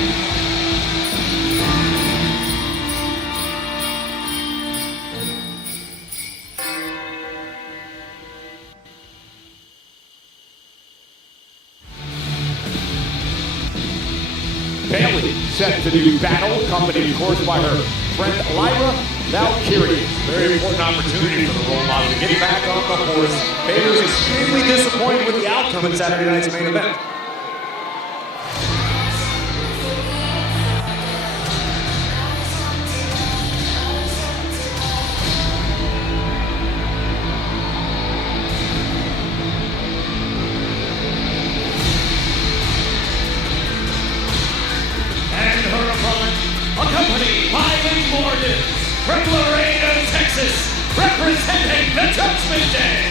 Bailey set to do battle, accompanied, of course, by her friend Lyra Valkyria. Very important opportunity for the role model to get back on the horse. Bailey was extremely disappointed with the outcome in Saturday night's main event. and her opponent, accompanied by Liv Morgan from Laredo, Texas, representing the Judgment Day,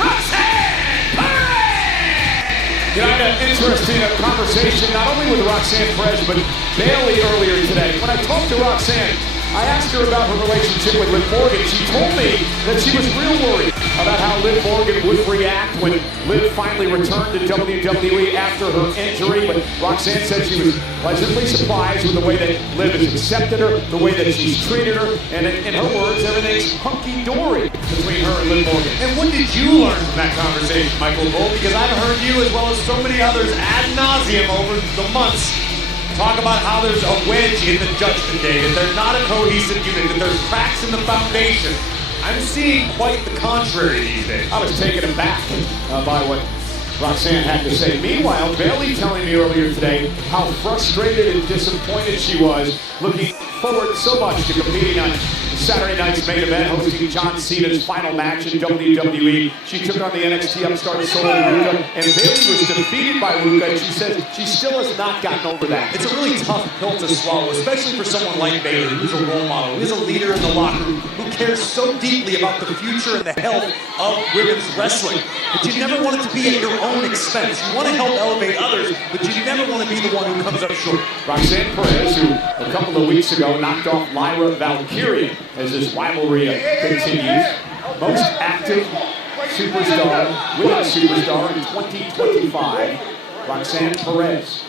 Roxanne Perez! You know, I had an interesting conversation not only with Roxanne Perez, but Bailey earlier today. When I talked to Roxanne, I asked her about her relationship with Liv Morgan. She told me that she was real worried about how Liv Morgan would react when Liv finally returned to WWE after her injury. But Roxanne said she was pleasantly surprised with the way that Liv has accepted her, the way that she's treated her, and in her words, everything's hunky-dory between her and Liv Morgan. And what did you learn from that conversation, Michael Cole? Because I've heard you, as well as so many others, ad nauseum over the months, talk about how there's a wedge in the Judgment Day, that they're not a cohesive unit, that there's cracks in the foundation. I'm seeing quite the contrary these days. I was taken aback by what Roxanne had to say. Meanwhile, Bailey telling me earlier today how frustrated and disappointed she was, looking forward so much to competing on Saturday night's main event, hosting John Cena's final match in WWE. She took on the NXT upstart Solo Ruka, and Bailey was defeated by Ruka, and she says she still has not gotten over that. It's a really tough pill to swallow, especially for someone like Bailey, who's a role model, who's a leader in the locker room, who cares so deeply about the future and the health of women's wrestling. But you never want it to be at your own expense. You want to help elevate others, but you never want to be the one who comes up short. Roxanne Perez, who a couple of weeks ago knocked off Wwe Raw Watchalong as this rivalry continues. Most active superstar, women's superstar in 2025, Roxanne Perez.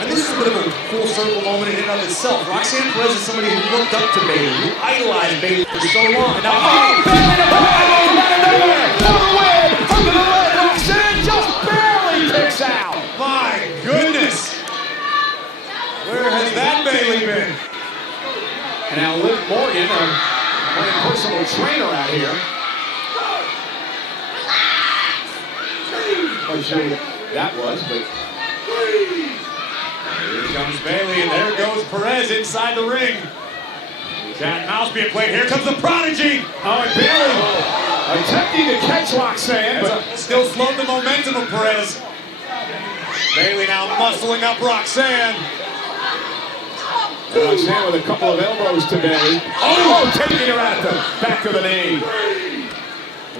And this is a bit of a full circle moment in and of itself. Roxanne Perez is somebody who looked up to Bailey, who idolized Bailey for so long. And now, Under the leg, Roxanne just barely kicks out. My goodness! Where has that Bailey been? And now Liv Morgan, my personal trainer out here. I'm sure what that was, but here comes Bailey, and there goes Perez inside the ring. Cat and mouse being played. Here comes the prodigy. Oh, and Bailey attempting to catch Roxanne, but still slowed the momentum of Perez. Bailey now muscling up Roxanne. And Roxanne with a couple of elbows to Bailey. Oh, taking her at the back of the knee.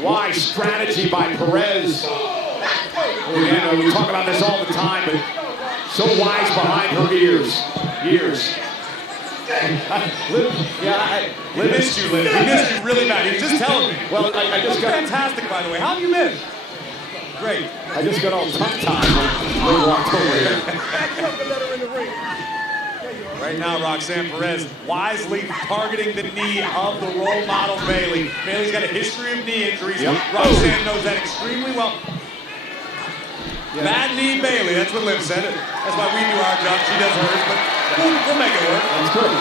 Wise strategy by Perez. Again, we talk about this all the time, but so wise behind her ears. Liv missed you, Liv. He missed you really bad. He was just telling me. Well, I just got fantastic, by the way. How have you been? Great. I just got all tongue-tied when we walked over here. Right now, Roxanne Perez wisely targeting the knee of the role model Bailey. Bailey's got a history of knee injuries. Yep. Roxanne knows that extremely well. Bad knee Bailey, that's what Liv said. That's why we do our job. She does hers, but we'll make it work. That's good.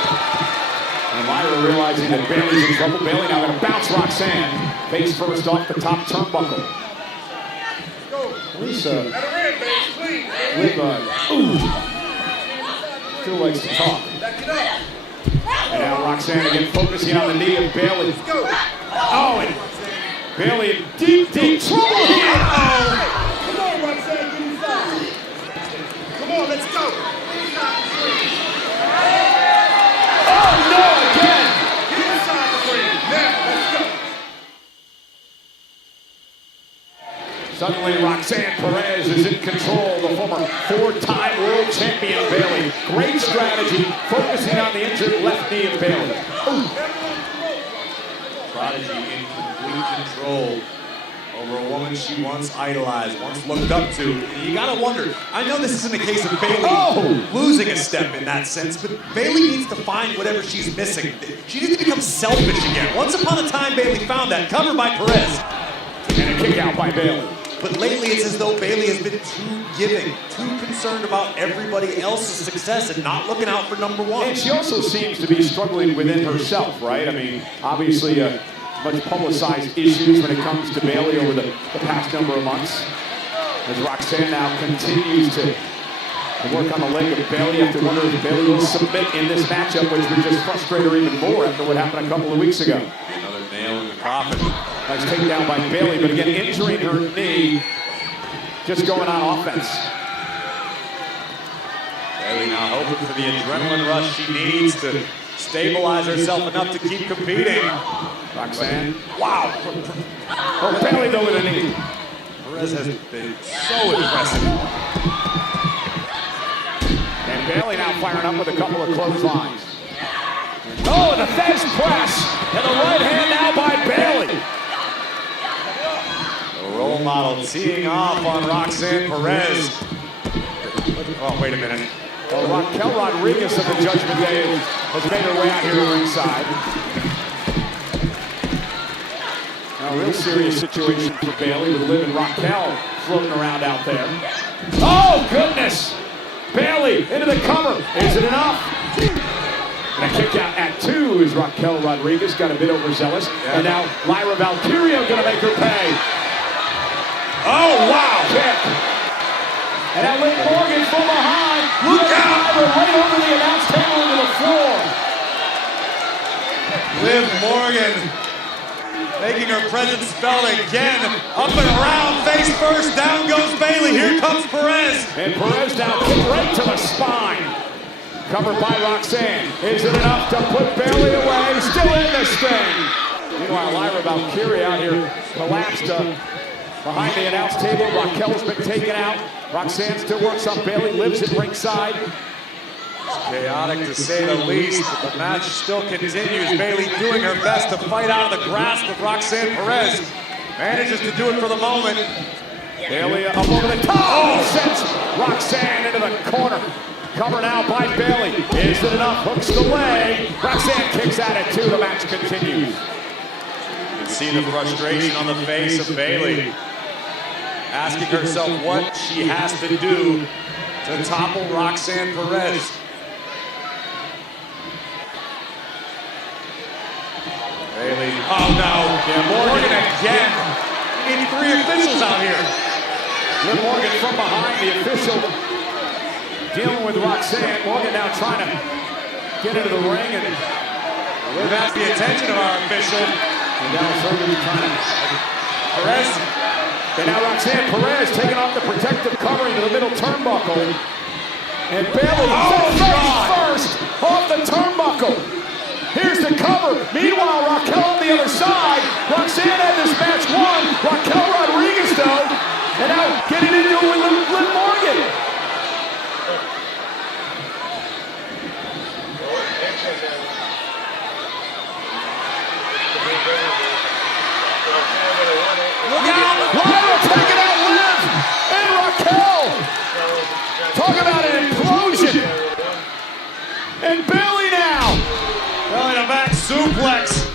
And Lyra realizing that Bailey's in trouble. Bailey now going to bounce Roxanne. Face first off the top turnbuckle. Lisa. Liv, still likes to talk. And now Roxanne again focusing on the knee of Bailey. Oh, and Bailey in deep, deep trouble here. Uh-oh. Come on, Roxanne, get inside. Come on, let's go. Oh, no, again. Get inside the ring. Now, let's go. Suddenly, Roxanne Perez is in control. The former four-time world champion Bailey. Great strategy, focusing on the injured left knee of Bailey. Prodigy in complete control over a woman she once idolized, once looked up to. You gotta wonder, I know this isn't a case of Bailey losing a step in that sense, but Bailey needs to find whatever she's missing. She needs to become selfish again. Once upon a time, Bailey found that, covered by Perez. And a kick out by Bailey. But lately, it's as though Bailey has been too giving, too concerned about everybody else's success and not looking out for number one. And she also seems to be struggling within herself, right? I mean, obviously, much publicized issues when it comes to Bailey over the past number of months. As Roxanne now continues to work on the leg of Bailey, you have to wonder if Bailey will submit in this matchup, which would just frustrate her even more after what happened a couple of weeks ago. Another nail in the coffin. Nice takedown by Bailey, but again, injuring her knee, just going on offense. Bailey now hoping for the adrenaline rush she needs to stabilize herself enough to keep competing. Roxanne. Wow. Oh, Bailey though with a knee. Perez has been so impressive. And Bailey now firing up with a couple of clotheslines. Oh, the Fez press. And the right hand now by Bailey. The role model teeing off on Roxanne Perez. Oh, wait a minute. Well, Raquel Rodriguez of the Judgment Day has made her way out here to ringside. Now, a real serious situation for Bailey with Liv and Raquel floating around out there. Oh, goodness! Bailey into the cover. Is it enough? And a kick out at 2 is Raquel Rodriguez. Got a bit overzealous. Yeah. And now Lyra Valkyria going to make her pay. Oh, wow! Kick. And now Liv Morgan from behind. Look out! Right over the announce table into the floor. Liv Morgan making her presence felt again. Up and around, face first, down goes Bailey. Here comes Perez. And Perez now kicked right to the spine. Covered by Roxanne. Is it enough to put Bailey away? Still in this thing. Meanwhile, Lyra Valkyria out here collapsed behind the announce table. Raquel's been taken out. Roxanne still works on Bailey, lives at ringside. It's chaotic to say the least, but the match still continues. Bailey doing her best to fight out of the grasp of Roxanne Perez. Manages to do it for the moment. Bailey up over the top. Oh, sends Roxanne into the corner. Cover now by Bailey. Is it enough? Hooks the leg. Roxanne kicks out at 2. The match continues. You can see the frustration on the face of Bailey. Asking herself what she has to do to topple Roxanne Perez. Bailey, oh no, Morgan again. You need 3 officials out here. Liv Morgan from behind, the official dealing with Roxanne. Morgan now trying to get into the ring, and Liv has the attention of our official. And now Sergey trying to Perez. And now Roxanne Perez taking off the protective covering to the middle turnbuckle. And Bailey first off the turnbuckle. Here's the cover. Meanwhile, Raquel on the other side. Roxanne had this match won. Raquel Rodriguez, though. And now getting into it with Liv Morgan. Look out! Lyra taking out Liv and Raquel. Talk about an implosion. And Bailey now. Bailey to back suplex.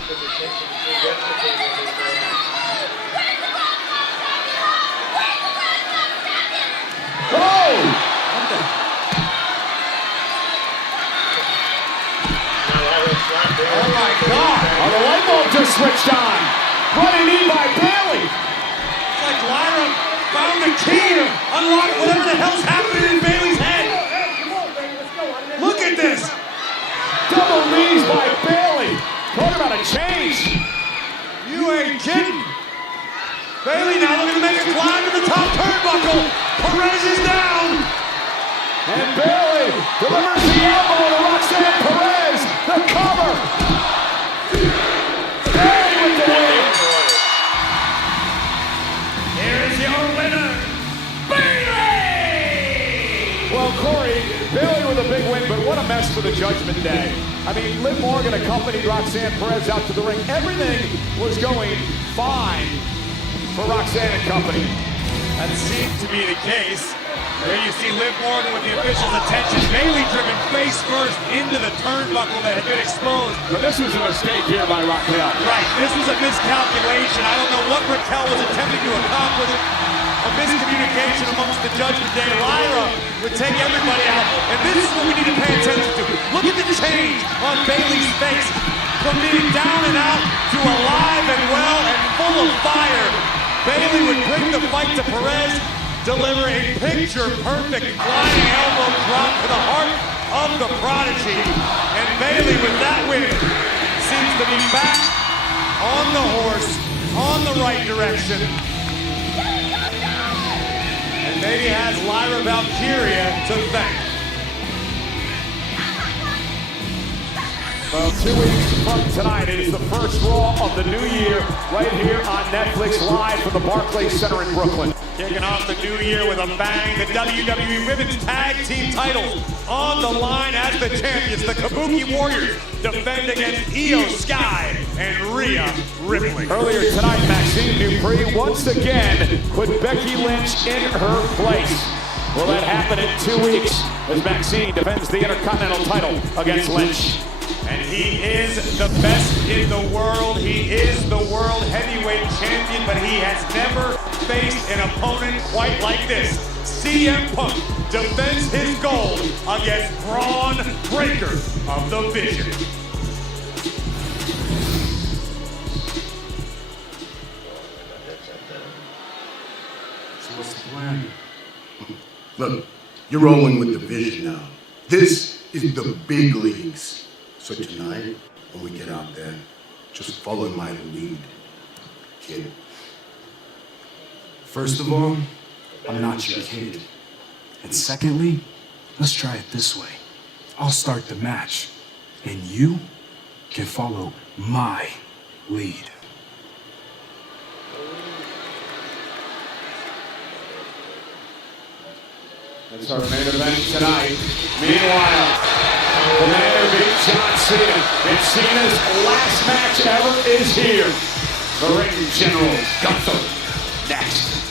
God. Oh, the light bulb just switched on. Running knee by Bailey. It's like Lyra found the key to unlock whatever the hell's happening in Bailey's head. Look at this. Double knees by Bailey. Talk about a change. You ain't kidding. Bailey now looking to make a climb to the top turnbuckle. Perez is down. And Bailey delivers the elbow to Roxanne Perez. The cover. Bailey with the win. Here is your winner, Bailey! Well, Corey, Bailey with a big win, but what a mess for the Judgment Day. I mean, Liv Morgan accompanied Roxanne Perez out to the ring. Everything was going fine for Roxanne and company. That seemed to be the case. There you see Liv Morgan with the official's attention. Bailey driven face first into the turnbuckle that had been exposed. But this was a mistake here by Raquel. Right, this was a miscalculation. I don't know what Raquel was attempting to accomplish. A miscommunication amongst the Judgment Day. Lyra would take everybody out. And this is what we need to pay attention to. Look at the change on Bailey's face. From being down and out to alive and well and full of fire. Bailey would bring the fight to Perez, deliver a picture-perfect flying elbow drop to the heart of the Prodigy. And Bailey, with that win, seems to be back on the horse, on the right direction. And maybe has Lyra Valkyria to thank. Well, 2 weeks from tonight, it is the first Raw of the new year right here on Netflix live from the Barclays Center in Brooklyn. Kicking off the new year with a bang, the WWE Women's Tag Team titles on the line as the champions. The Kabuki Warriors defend against Io Sky and Rhea Ripley. Earlier tonight, Maxine Dupree once again put Becky Lynch in her place. Will that happen in 2 weeks as Maxine defends the Intercontinental title against Lynch? And he is the best in the world. He is the world heavyweight champion, but he has never faced an opponent quite like this. CM Punk defends his gold against Braun Breaker of the Vision. So what's the plan? Look, you're rolling with the Vision now. This is the big leagues. So tonight, when we get out there, just follow my lead, kid. First of all, I'm not your kid. And secondly, let's try it this way. I'll start the match, and you can follow my lead. That's our main event tonight. Meanwhile, the man who beat John Cena in Cena's last match ever is here. The ring general, Gunther, next.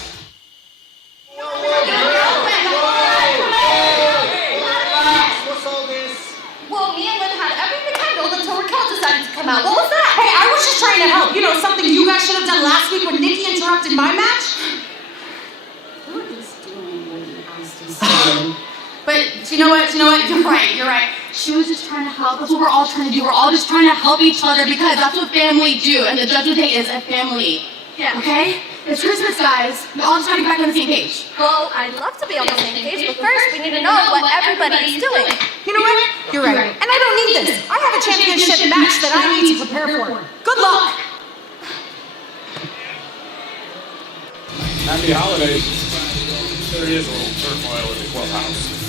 What's all this? Well, me and Lynn had everything handled until Raquel decided to come out. What was that? Hey, I was just trying to help. You know, something you guys should have done last week when Nikki interrupted my match. But you know what? You're right. She was just trying to help. That's what we're all trying to do. We're all just trying to help each other because that's what family do. And the Judgment Day is a family. Yeah. Okay? It's Christmas, guys. We're all just trying to get back on the same page. Well, I'd love to be on the same page, but first we need to know what everybody is doing. You know what? You're right. And I don't need this. I have a championship match that I need to prepare for. Good luck. Happy holidays. There is a little turmoil in the clubhouse.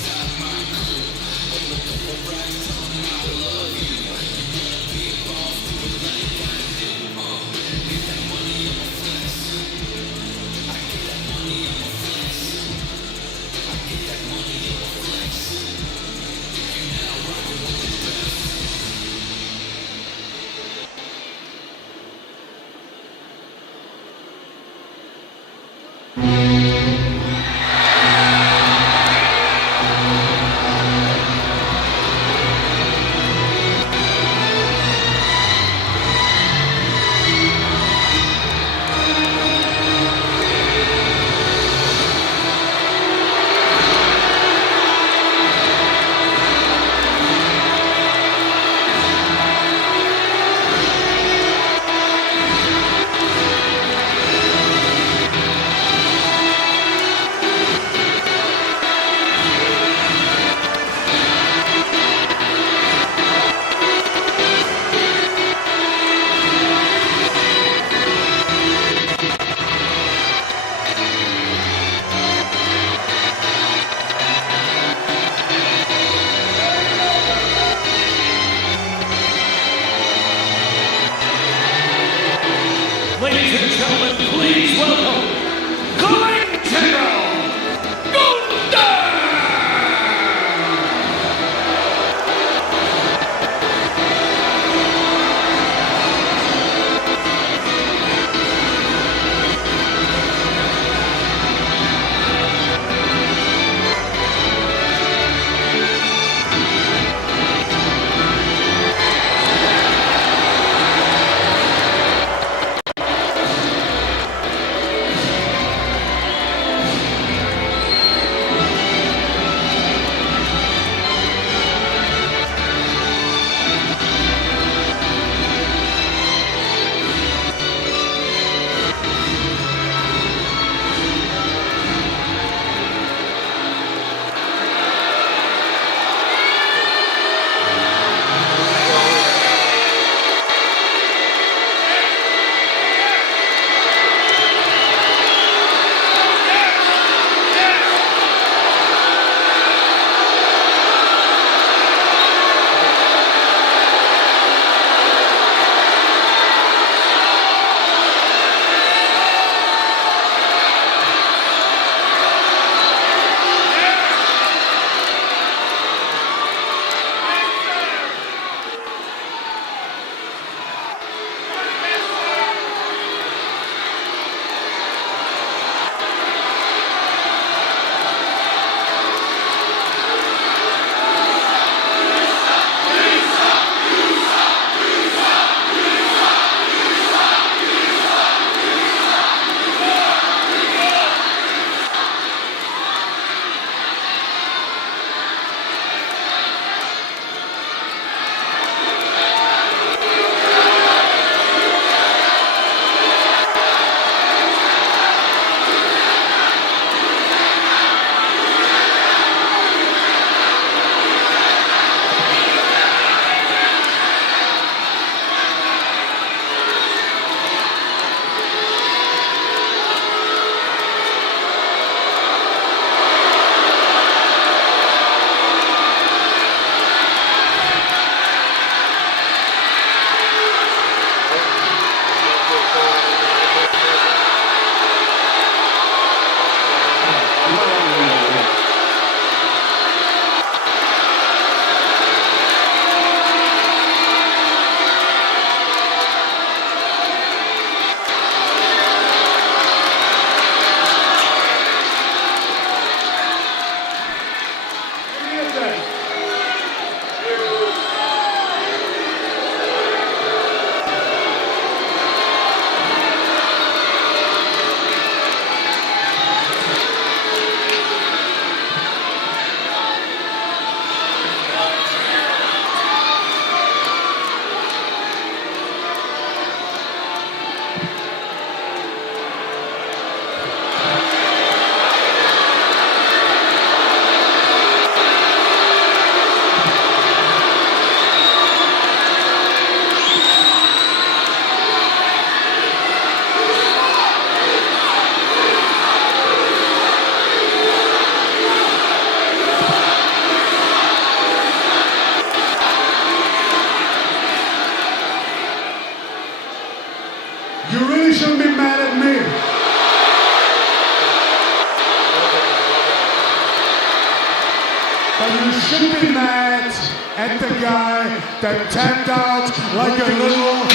should be mad at the guy that tapped out like a little...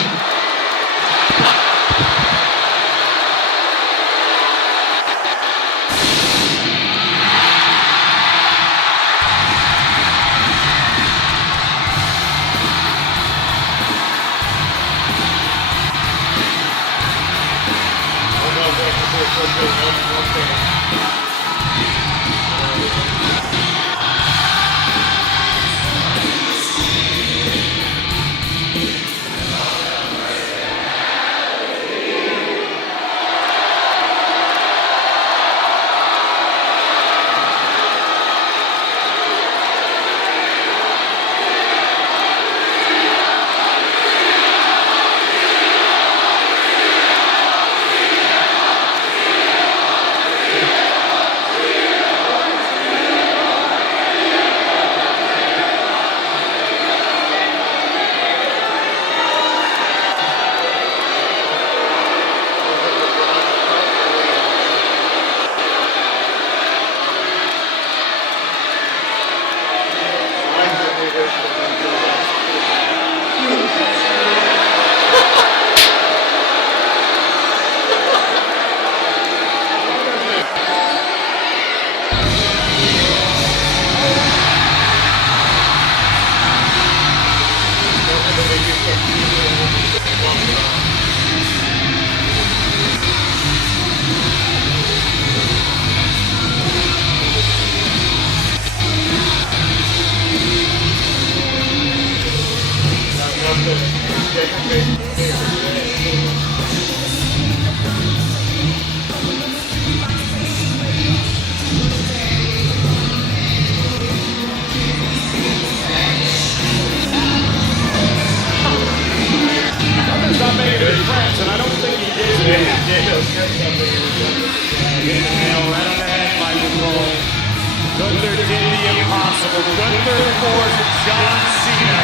Gunther did the impossible. Gunther forced John Cena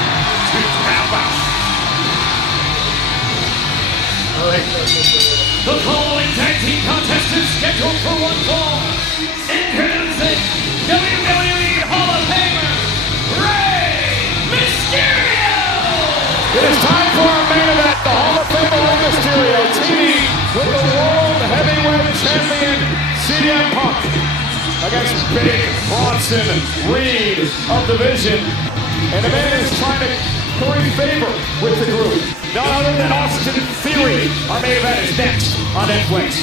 to tap out. The following tag team contest is scheduled for one fall. Introducing WWE Hall of Famer, Rey Mysterio! It is time for our main event. The Hall of Famer Rey Mysterio teaming with the World Heavyweight Champion CM Punk against Big Bronson Reed of the Vision. And the man is trying to curry favor with the group. None other than Austin Theory. Our main event is next on Netflix.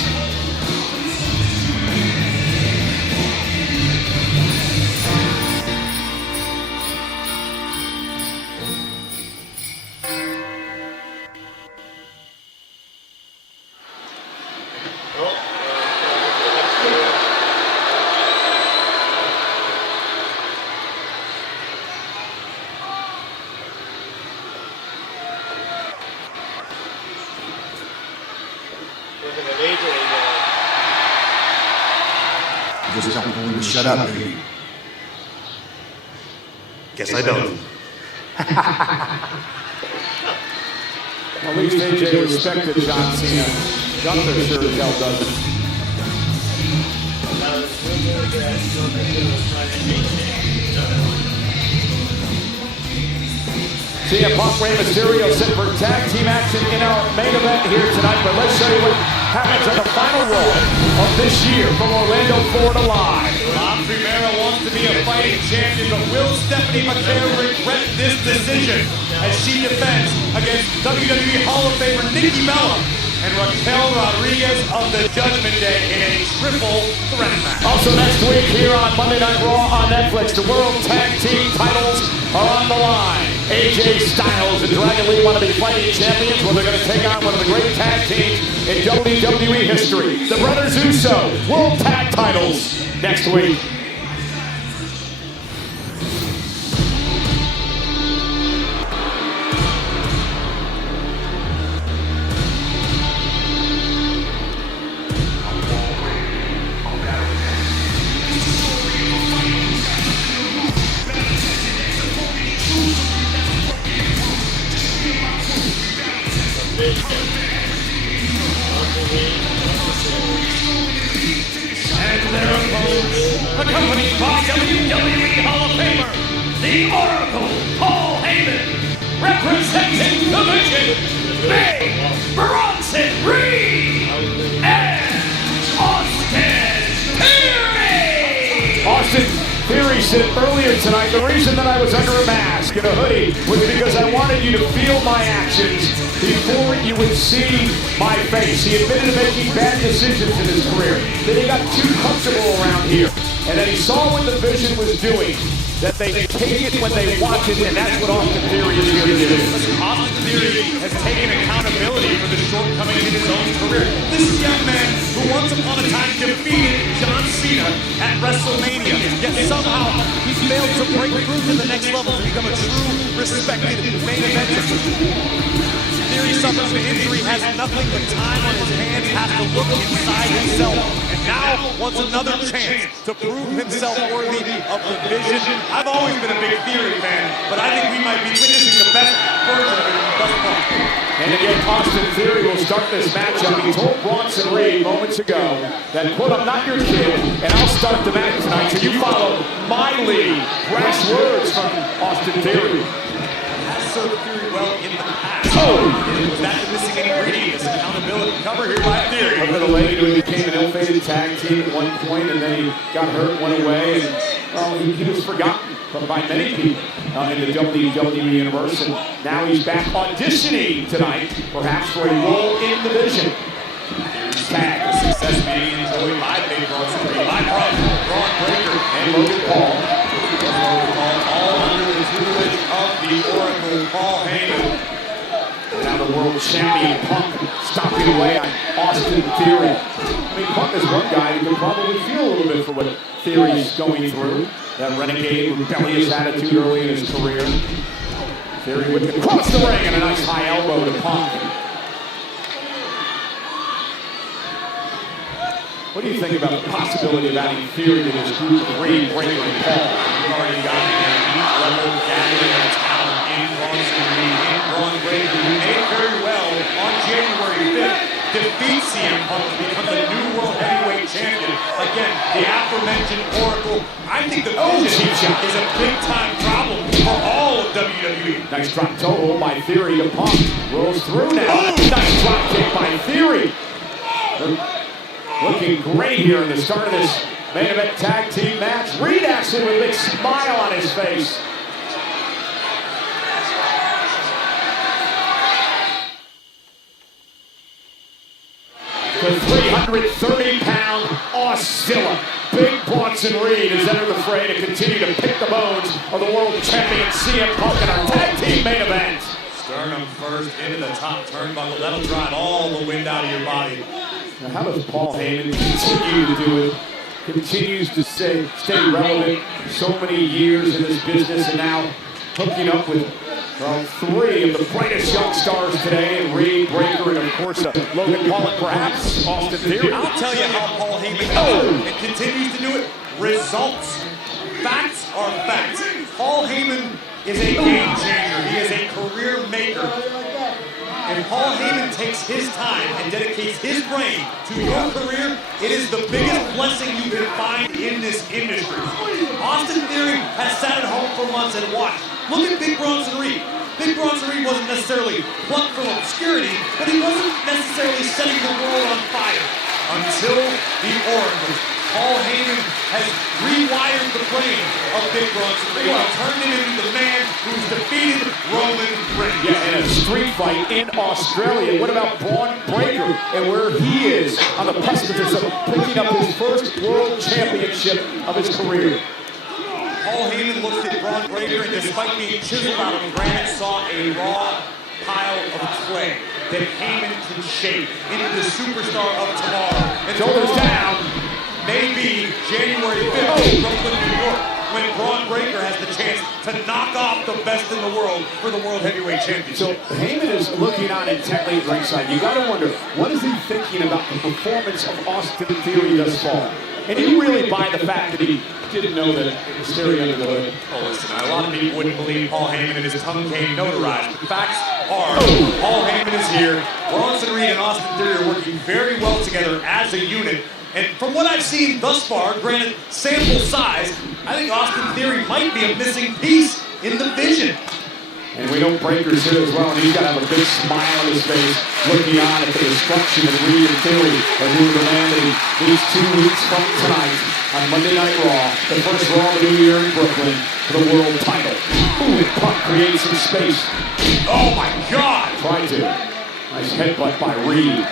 Just don't want to shut up, baby. Guess I don't. At least AJ respected John Cena. Gunther sure as hell doesn't. CM Punk, Rey Mysterio set for tag team action in our main event here tonight, but let's show you what happens on the final roll of this year from Orlando, Florida live. Bob Rivera wants to be a fighting champion, but will Stephanie McMahon regret this decision as she defends against WWE Hall of Famer Nikki Bella and Raquel Rodriguez of the Judgment Day in a triple threat match. Also next week here on Monday Night Raw on Netflix, the World Tag Team titles are on the line. AJ Styles and Dragon Lee want to be fighting champions where they're going to take on one of the great tag teams in WWE history. The Brothers Uso, World Tag titles next week. And their opponents, accompanied by WWE Hall of Famer, the Oracle, Paul Heyman, representing the Vision, Big Bronson Reed, and Austin Theory! Austin Theory said earlier tonight, the reason that I was under a mask and a hoodie was because I wanted you to feel my actions before you would see my face. He admitted to making bad decisions in his career, that he got too comfortable around here, and that he saw what the Vision was doing, that they take it when they want it, and that's what Austin Theory is here to do. Austin Theory has taken accountability for the shortcomings in his own career. This is a young man who once upon a time defeated John Cena at WrestleMania, yet somehow he failed to break through to the next level to become a true, respected main eventer. Theory suffers an injury, has nothing but time on his hands, has to look inside himself, and now wants another chance to prove himself worthy of the Vision. I've always been a big Theory fan, but I think we might be witnessing the best version of him thus far. And again, Austin Theory will start this matchup. He told Bronson Reed moments ago that, quote, I'm not your kid, and I'll start the match tonight, so you follow my lead. Brash words from Austin Theory. Has served Theory well in the past. Was that the missing ingredient? This accountability cover here by Theory. A little late, he became an ill-fated tag team at one point, and then he got hurt, went away, and well, he was forgotten by many people in the WWE Universe, and now he's back auditioning tonight, perhaps for a role in the Vision. Tag, the success being enjoyed by Big Bronson Reed, by Braun Breaker, and Logan Paul. All under the tutelage of the Oracle, Paul Heyman. Now the world champion Punk stopping away on Austin Theory. I mean, Punk is one guy who can probably feel a little bit for what Theory's going through. That renegade, rebellious attitude early in his career. Theory would cross the ring and a nice high elbow to Punk. What do you think about the possibility of adding Theory to this group of Reed, Breaker, and Paul? We've already got an elite level gathering of talent in Bronson Reed, in Braun Breaker, who may very well, on January 5th, defeat CM Punk to become the new World Heavyweight Champion. Again, the aforementioned Oracle. I think the Vision is a big-time problem for all of WWE. Nice drop toe by Theory to Punk. Rolls through now. Nice drop kick by Theory. Looking great here in the start of this main event tag team match. Reed actually with a big smile on his face. The 330-pound Auszilla, Big Bronson Reed has entered the fray to continue to pick the bones of the world champion CM Punk in our tag team main event. Sternum first into the top turnbuckle. That'll drive all the wind out of your body. Now, how does Paul Heyman continue to do it? Continues to stay relevant so many years in this business, and now hooking up with three of the brightest young stars today, and Reed, Breaker, and of course Logan Paul, and perhaps Austin Theory. I'll tell you how Paul Heyman does it and continues to do it. Results. Facts are facts. Paul Heyman is a game changer. He is a career maker. If Paul Heyman takes his time and dedicates his brain to your career, it is the biggest blessing you can find in this industry. Austin Theory has sat at home for months and watched. Look at Big Bronson Reed. Big Bronson Reed wasn't necessarily plucked from obscurity, but he wasn't necessarily setting the world on fire until the Oracle. Paul Heyman has rewired the brain of Big Bronson Reed and turned him into the man who's defeated Roman Reigns. Yeah, in a street fight in Australia. What about Braun Breaker and where he is on the precipice of picking up his first world championship of his career? Paul Heyman looked at Braun Breaker and despite being chiseled out of granite, saw a raw pile of clay that Heyman can shape into the superstar of tomorrow. And shoulders down. Maybe January 5th in Brooklyn, New York, when Braun Breaker has the chance to knock off the best in the world for the World Heavyweight Championship. So Heyman is looking on intently at ringside. You got to wonder, what is he thinking about the performance of Austin Theory thus far? And you really buy the fact that he didn't know that it was Theory under the hood. Oh, listen, a lot of people wouldn't believe Paul Heyman and his tongue cane notarized. The facts are, Paul Heyman is here. Bronson Reed and Austin Theory are working very well together as a unit. And from what I've seen thus far, granted sample size, I think Austin Theory might be a missing piece in the vision. And we know Breaker's here as well, and he's got to have a big smile on his face, looking on at the destruction of Reed and Theory as we were demanding these 2 weeks from tonight on Monday Night Raw, the first Raw of the new year in Brooklyn for the world title. Ooh, Punk creates some space. Oh my God! Tried to. Nice headbutt by Reed.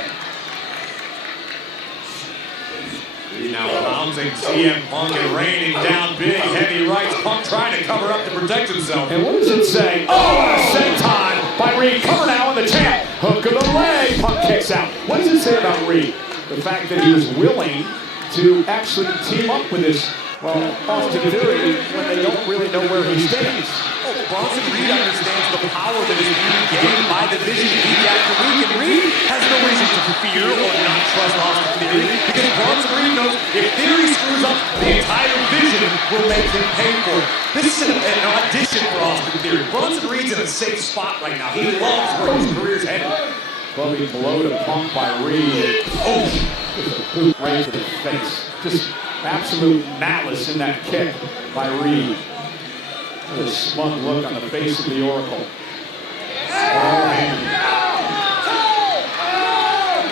Now bouncing CM Punk and raining down big heavy rights. Punk trying to cover up to protect himself. And what does it say? Oh, senton by Reed. Cover now on the champ. Hook of the leg. Punk kicks out. What does it say about Reed? The fact that he was willing to actually team up with this, Austin Theory when they don't really know where he stands. Oh, Bronson Reed understands the power that is being gained by the Vision week after week, and Reed has no reason to fear or not trust Austin Theory because Bronson Reed knows if Theory screws up, the entire Vision will make him pay for it. This is an audition for Austin Theory. Bronson Reed's in a safe spot right now. He loves where his career's headed. Clubbing blow to Punk by Reed. Oh, just a boot right to the face. Just absolute malice in that kick by Reed. What a smug look on the face of the Oracle.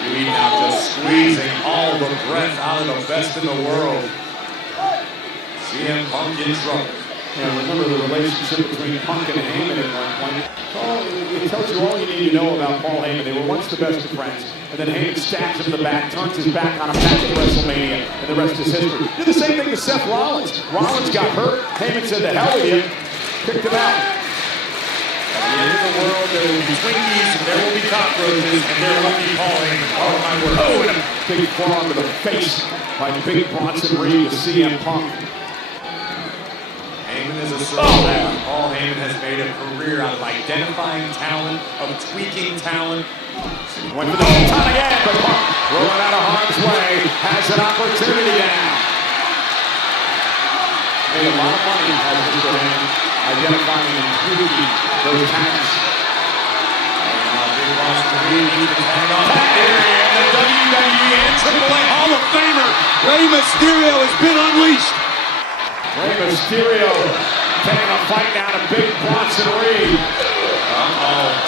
Reed now just squeezing all the breath out of the best in the world. CM Punk in trouble. Yeah, remember the relationship between Punk and Heyman at one point. It tells you all you need to know about Paul Heyman. They were once the best of friends. And then Heyman stabs him in the back, turns his back on him back at WrestleMania, and the rest is history. Did the same thing to Seth Rollins. Rollins got hurt. Heyman said, "The hell with you." Kicked him out. At the end of the world, there will be Twinkies, and there will be cockroaches, and there will be Paul Heyman. Oh, my word. Oh, and a big forearm to the face by Big Bronson Reed to CM Punk. Heyman is a superstar. Paul Heyman has made a career out of identifying talent, of tweaking talent. Went for the time again, but Punk rolling out of harm's way, has an opportunity now. Made a lot of money as Mr. Heyman, identifying and tweaking those talents. And now Big Bronson Reed needs to tag on Theory, and the WWE and AAA Hall of Famer Rey Mysterio has been unleashed. Rey Mysterio taking a fight down to Big Bronson Reed.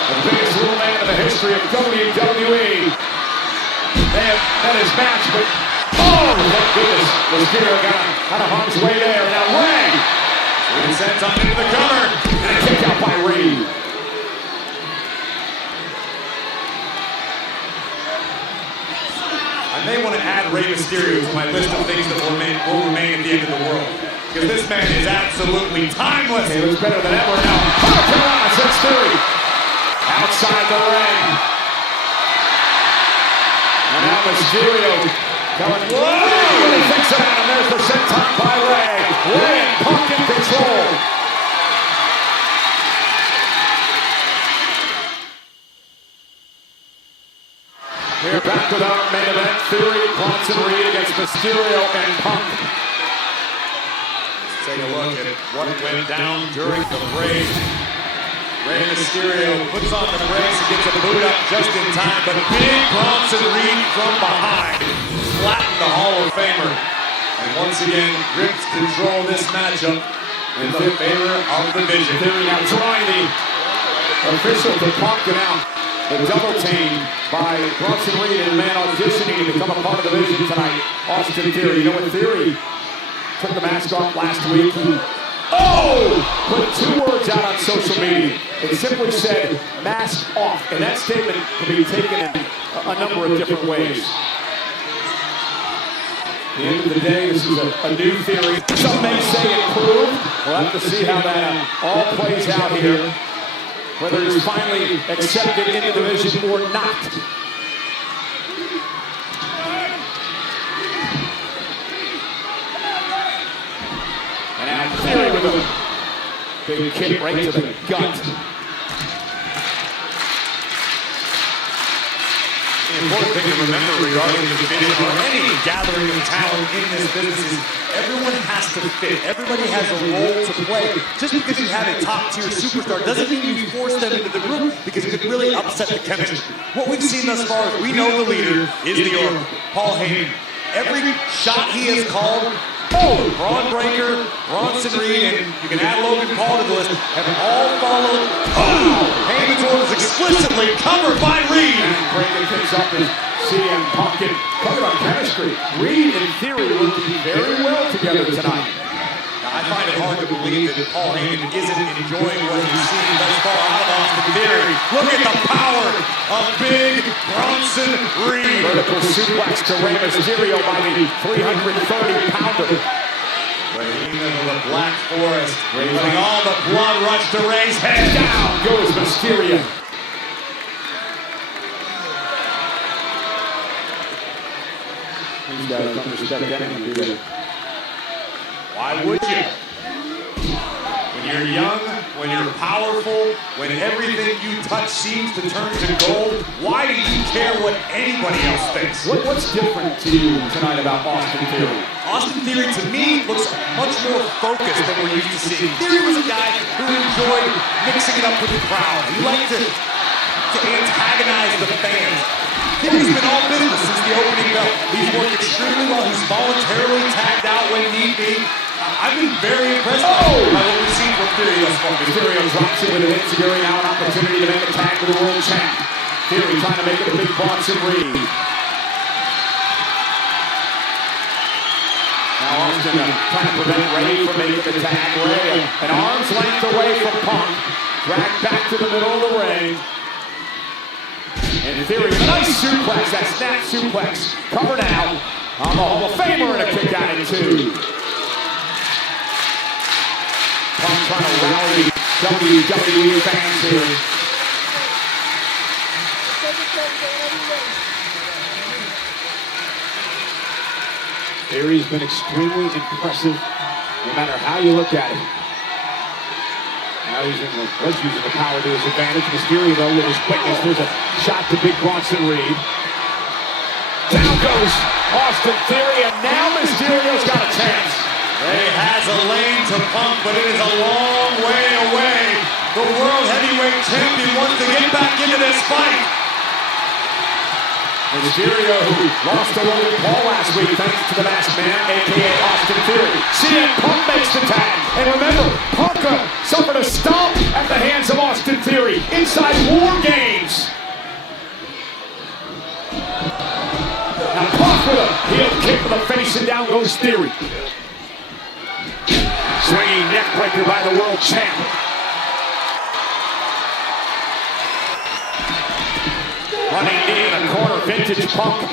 The biggest little man in the history of WWE. They have had his match, but thank goodness, Mysterio got out of harm's way there. Now Rey Reed sent on into the cover, and a kick out by Reed. I may want to add Rey Mysterio to my list of things that will remain at the end of the world. Because this man is absolutely timeless. He looks better than ever now. Hurricane sets Theory outside the ring. And now Mysterio going, whoa! And he thinks it out, and there's the senton by Rey. Rey and Punk in control. We're back with our main event. Theory, Bronson Reed against Mysterio and Punk. Take a look at what went down during the break. Rey Mysterio puts on the brakes and gets a boot up just in time, but Big Bronson Reed from behind flattened the Hall of Famer. And once again, grips control this matchup in the favor of the Vision. Theory now drawing the official to Punk out. The double team by Bronson Reed and the man auditioning to become a part of the Vision tonight. Austin Theory. You know what Theory took the mask off last week. Put 2 words out on social media. It simply said, mask off. And that statement can be taken in a number of different ways. At the end of the day, this is a new Theory. Some may say improved. We'll have to see how that all plays out here. Whether he's finally accepted into the Vision or not. Theory with a big kick right to the gut. The important thing to remember regarding the Vision or any gathering of talent in this business is everyone has to fit. Everybody has a role to play. Just because you have a top-tier superstar doesn't mean you force them into the group because it could really upset the chemistry. What we've seen thus far is we know the leader is the Oracle, Paul Heyman. every shot he has called, Braun Breaker, Bronson Reed, and you can add Logan Paul to the list, have all followed. Heyman's orders explicitly covered by Reed. And Breaker picks up his CM Punk. Talk about chemistry. Reed and Theory working very well together tonight. I find it hard to believe that Paul Heyman isn't enjoying what he's seen thus far out of Austin Theory. Look at the power of big Bronson Reed. Vertical suplex to Rey Mysterio by the 330-pounder. Heyman of the Black Forest, letting all the blood rush to Rey's head. Down goes Mysterio. He's got to come to step down and do that. Why would you? When you're young, when you're powerful, when everything you touch seems to turn to gold, why do you care what anybody else thinks? What's different to you tonight about Austin Theory? Austin Theory, to me, looks much more focused than we're used to seeing. Theory was a guy who enjoyed mixing it up with the crowd. He liked to antagonize the fans. Theory's been all business since the opening bell. He's worked extremely well. He's voluntarily tagged out when need be. I've been very impressed by what we've seen from Theory thus far. Mysterio drops it with an Theory now an opportunity to make a tag to the world champ. Theory trying to make it a big Bronson Reed. Now Austin trying to prevent Rey from making the tag. Rey an arm's length away from Punk. Dragged back to the middle of the ring. And Theory, a nice suplex, that snap suplex. Covered out. On the Hall of Famer and a kick out at 2. Punk trying to rally WWE fans here. Theory's been extremely impressive, no matter how you look at it. Now was using the power to his advantage. Mysterio, though, with his quickness, there's a shot to big Bronson Reed. Down goes Austin Theory, and now Mysterio's got a chance. Rey has a lane to Punk, but it is a long way away. The World Heavyweight Champion wants to get back into this fight. Mysterio, who lost to Logan Paul last week thanks to the Masked Man, a.k.a. Austin Theory. CM Punk makes the tag. And remember, Punk suffered a stomp at the hands of Austin Theory inside War Games. Now Punk with a heel kick to the face, and down goes Theory. Swinging neckbreaker by the world champ. Running knee in the corner, vintage Punk.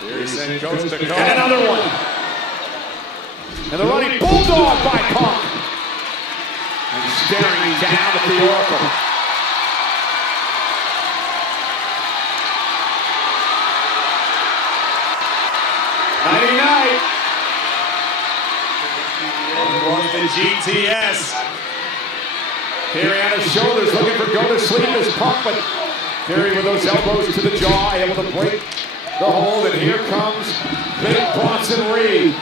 Theory sent coast to coast. And another one. And the running bulldog by Punk. And staring down at the Oracle. Nighty-night. Wants the GTS. Theory on his shoulders, looking for go to sleep as Punk, but Theory with those elbows to the jaw, able to break the hold, and here comes big Bronson Reed.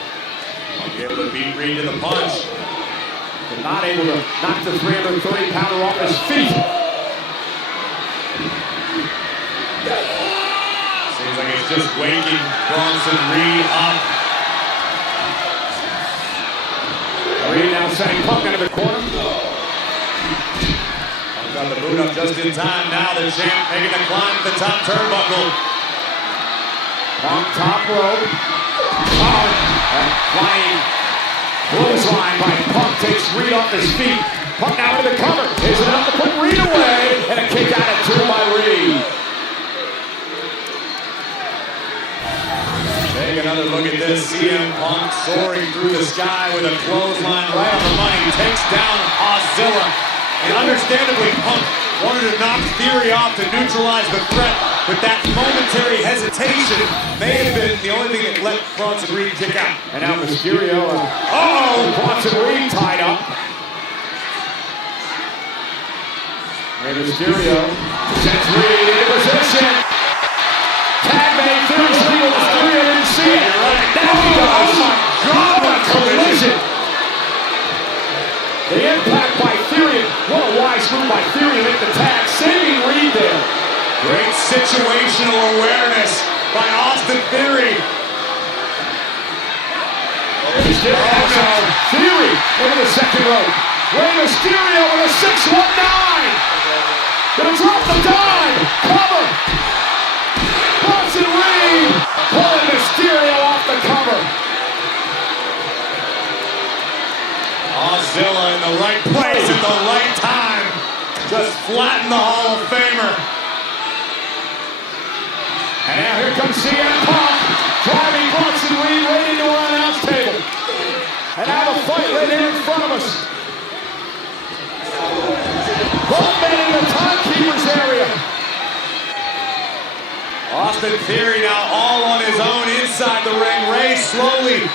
Able to beat Reed to the punch. But not able to knock the 330-pounder off his feet. Seems like it's just waking Bronson Reed up. Reed now sending Punk into the corner. Got the boot up just in time. Now the champ making the climb to the top turnbuckle. Punk top rope. Flying clothesline by Punk takes Reed off his feet. Punk now into the cover. Is it enough to put Reed away? And a kick out at 2 by Reed. Take another look at this. CM Punk soaring through the sky with a clothesline right on the money. Takes down Ozilla. And understandably, Punk wanted to knock Theory off to neutralize the threat, but that momentary hesitation may have been the only thing that let Bronson Reed kick out. And now Mysterio. Bronson Reed tied up. Rey Mysterio sends Reed into position. Tag made. Theory's legal. Mysterio didn't see it. Now he goes. Oh my God, what a collision. The impact by Theory. What a wise move by Theory to make the tag, saving Reed there. Great situational awareness by Austin Theory. Theory into the second rope. Rey Mysterio with a 619. Gonna drop the dive. Cover. Bronson Reed pulling Mysterio off the cover. Ozilla in the right place at the right time. Just flatten the Hall of Famer. And now here comes CM Punk, driving Bronson Reed right into our announce table. And now the fight right here in front of us. Both men in the timekeeper's area. Austin Theory now all on his own inside the ring. Rey slowly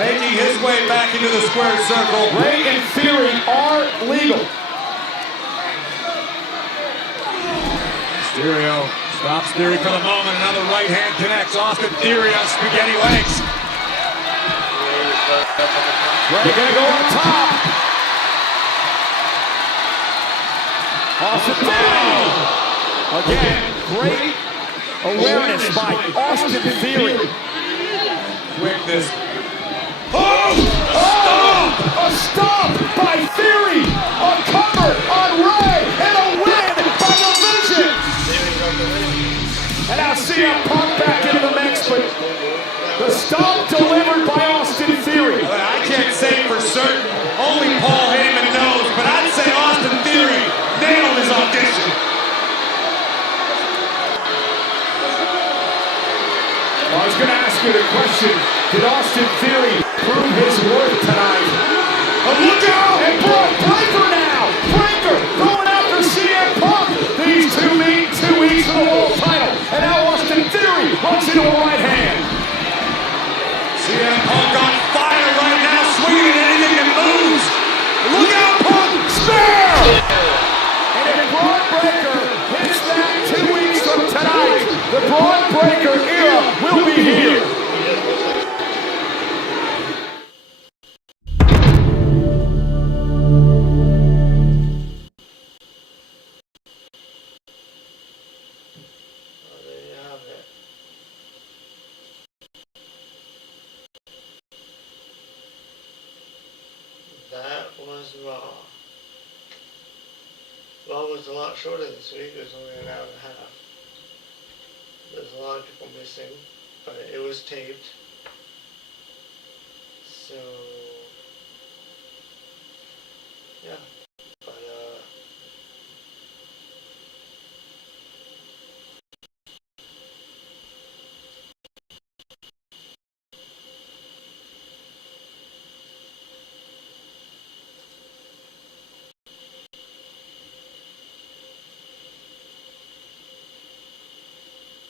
making his way back into the square circle. Rey and Theory are legal. Mysterio stops Theory for the moment. Another right hand connects. Austin Theory on spaghetti legs. Rey gonna go on top. Austin Theory. Again, great awareness by Austin Theory. Quickness. A stomp by Theory. A cover on Rey. And a win by the Vision. And now CM Punk back into the mix, but the stomp delivered by Austin Theory. I can't say for certain. Only Paul Heyman knows, but I'd say Austin Theory nailed his audition. Well, I was going to ask you the question, did Austin Theory prove his worth tonight? Oh, look out! And Breaker now! Breaker going after CM Punk! These two meet 2 weeks for the world title. And now Austin Theory runs into a right hand. CM Punk on fire right now, swinging at anything that moves. Look out, Punk! Spare! And if Braun Breaker hits that 2 weeks from tonight, the Braun Breaker era will be here. That was Raw. Raw was a lot shorter this week. It was only an hour and a half. There's a lot of people missing, but it was taped. So, yeah. But,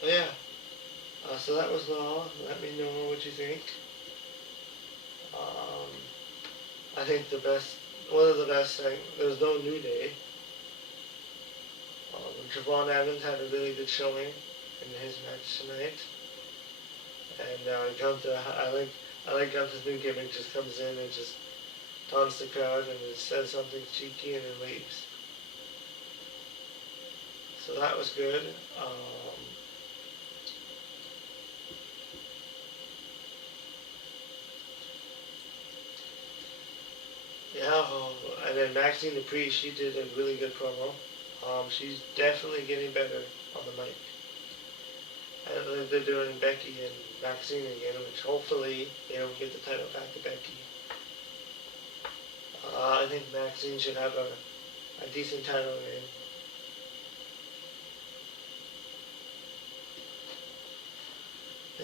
yeah. So that was Raw. Let me know what you think. I think one of the best things, there was no New Day. Javon Evans had a really good showing in his match tonight. And Gunther, I like Gunther's new gimmick, just comes in and just taunts the crowd and just says something cheeky and then leaves. So that was good. Yeah, and then Maxine Dupree, she did a really good promo. She's definitely getting better on the mic. And they're doing Becky and Maxine again, which hopefully they don't give the title back to Becky. I think Maxine should have a decent title reign.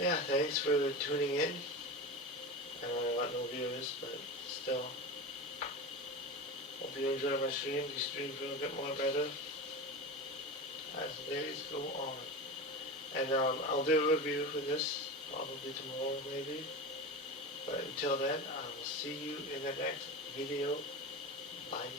Yeah, thanks for tuning in. I know I got no viewers, but still. Hope you enjoy my stream. These streams will get more better as the days go on. And I'll do a review for this, probably tomorrow maybe. But until then, I will see you in the next video. Bye.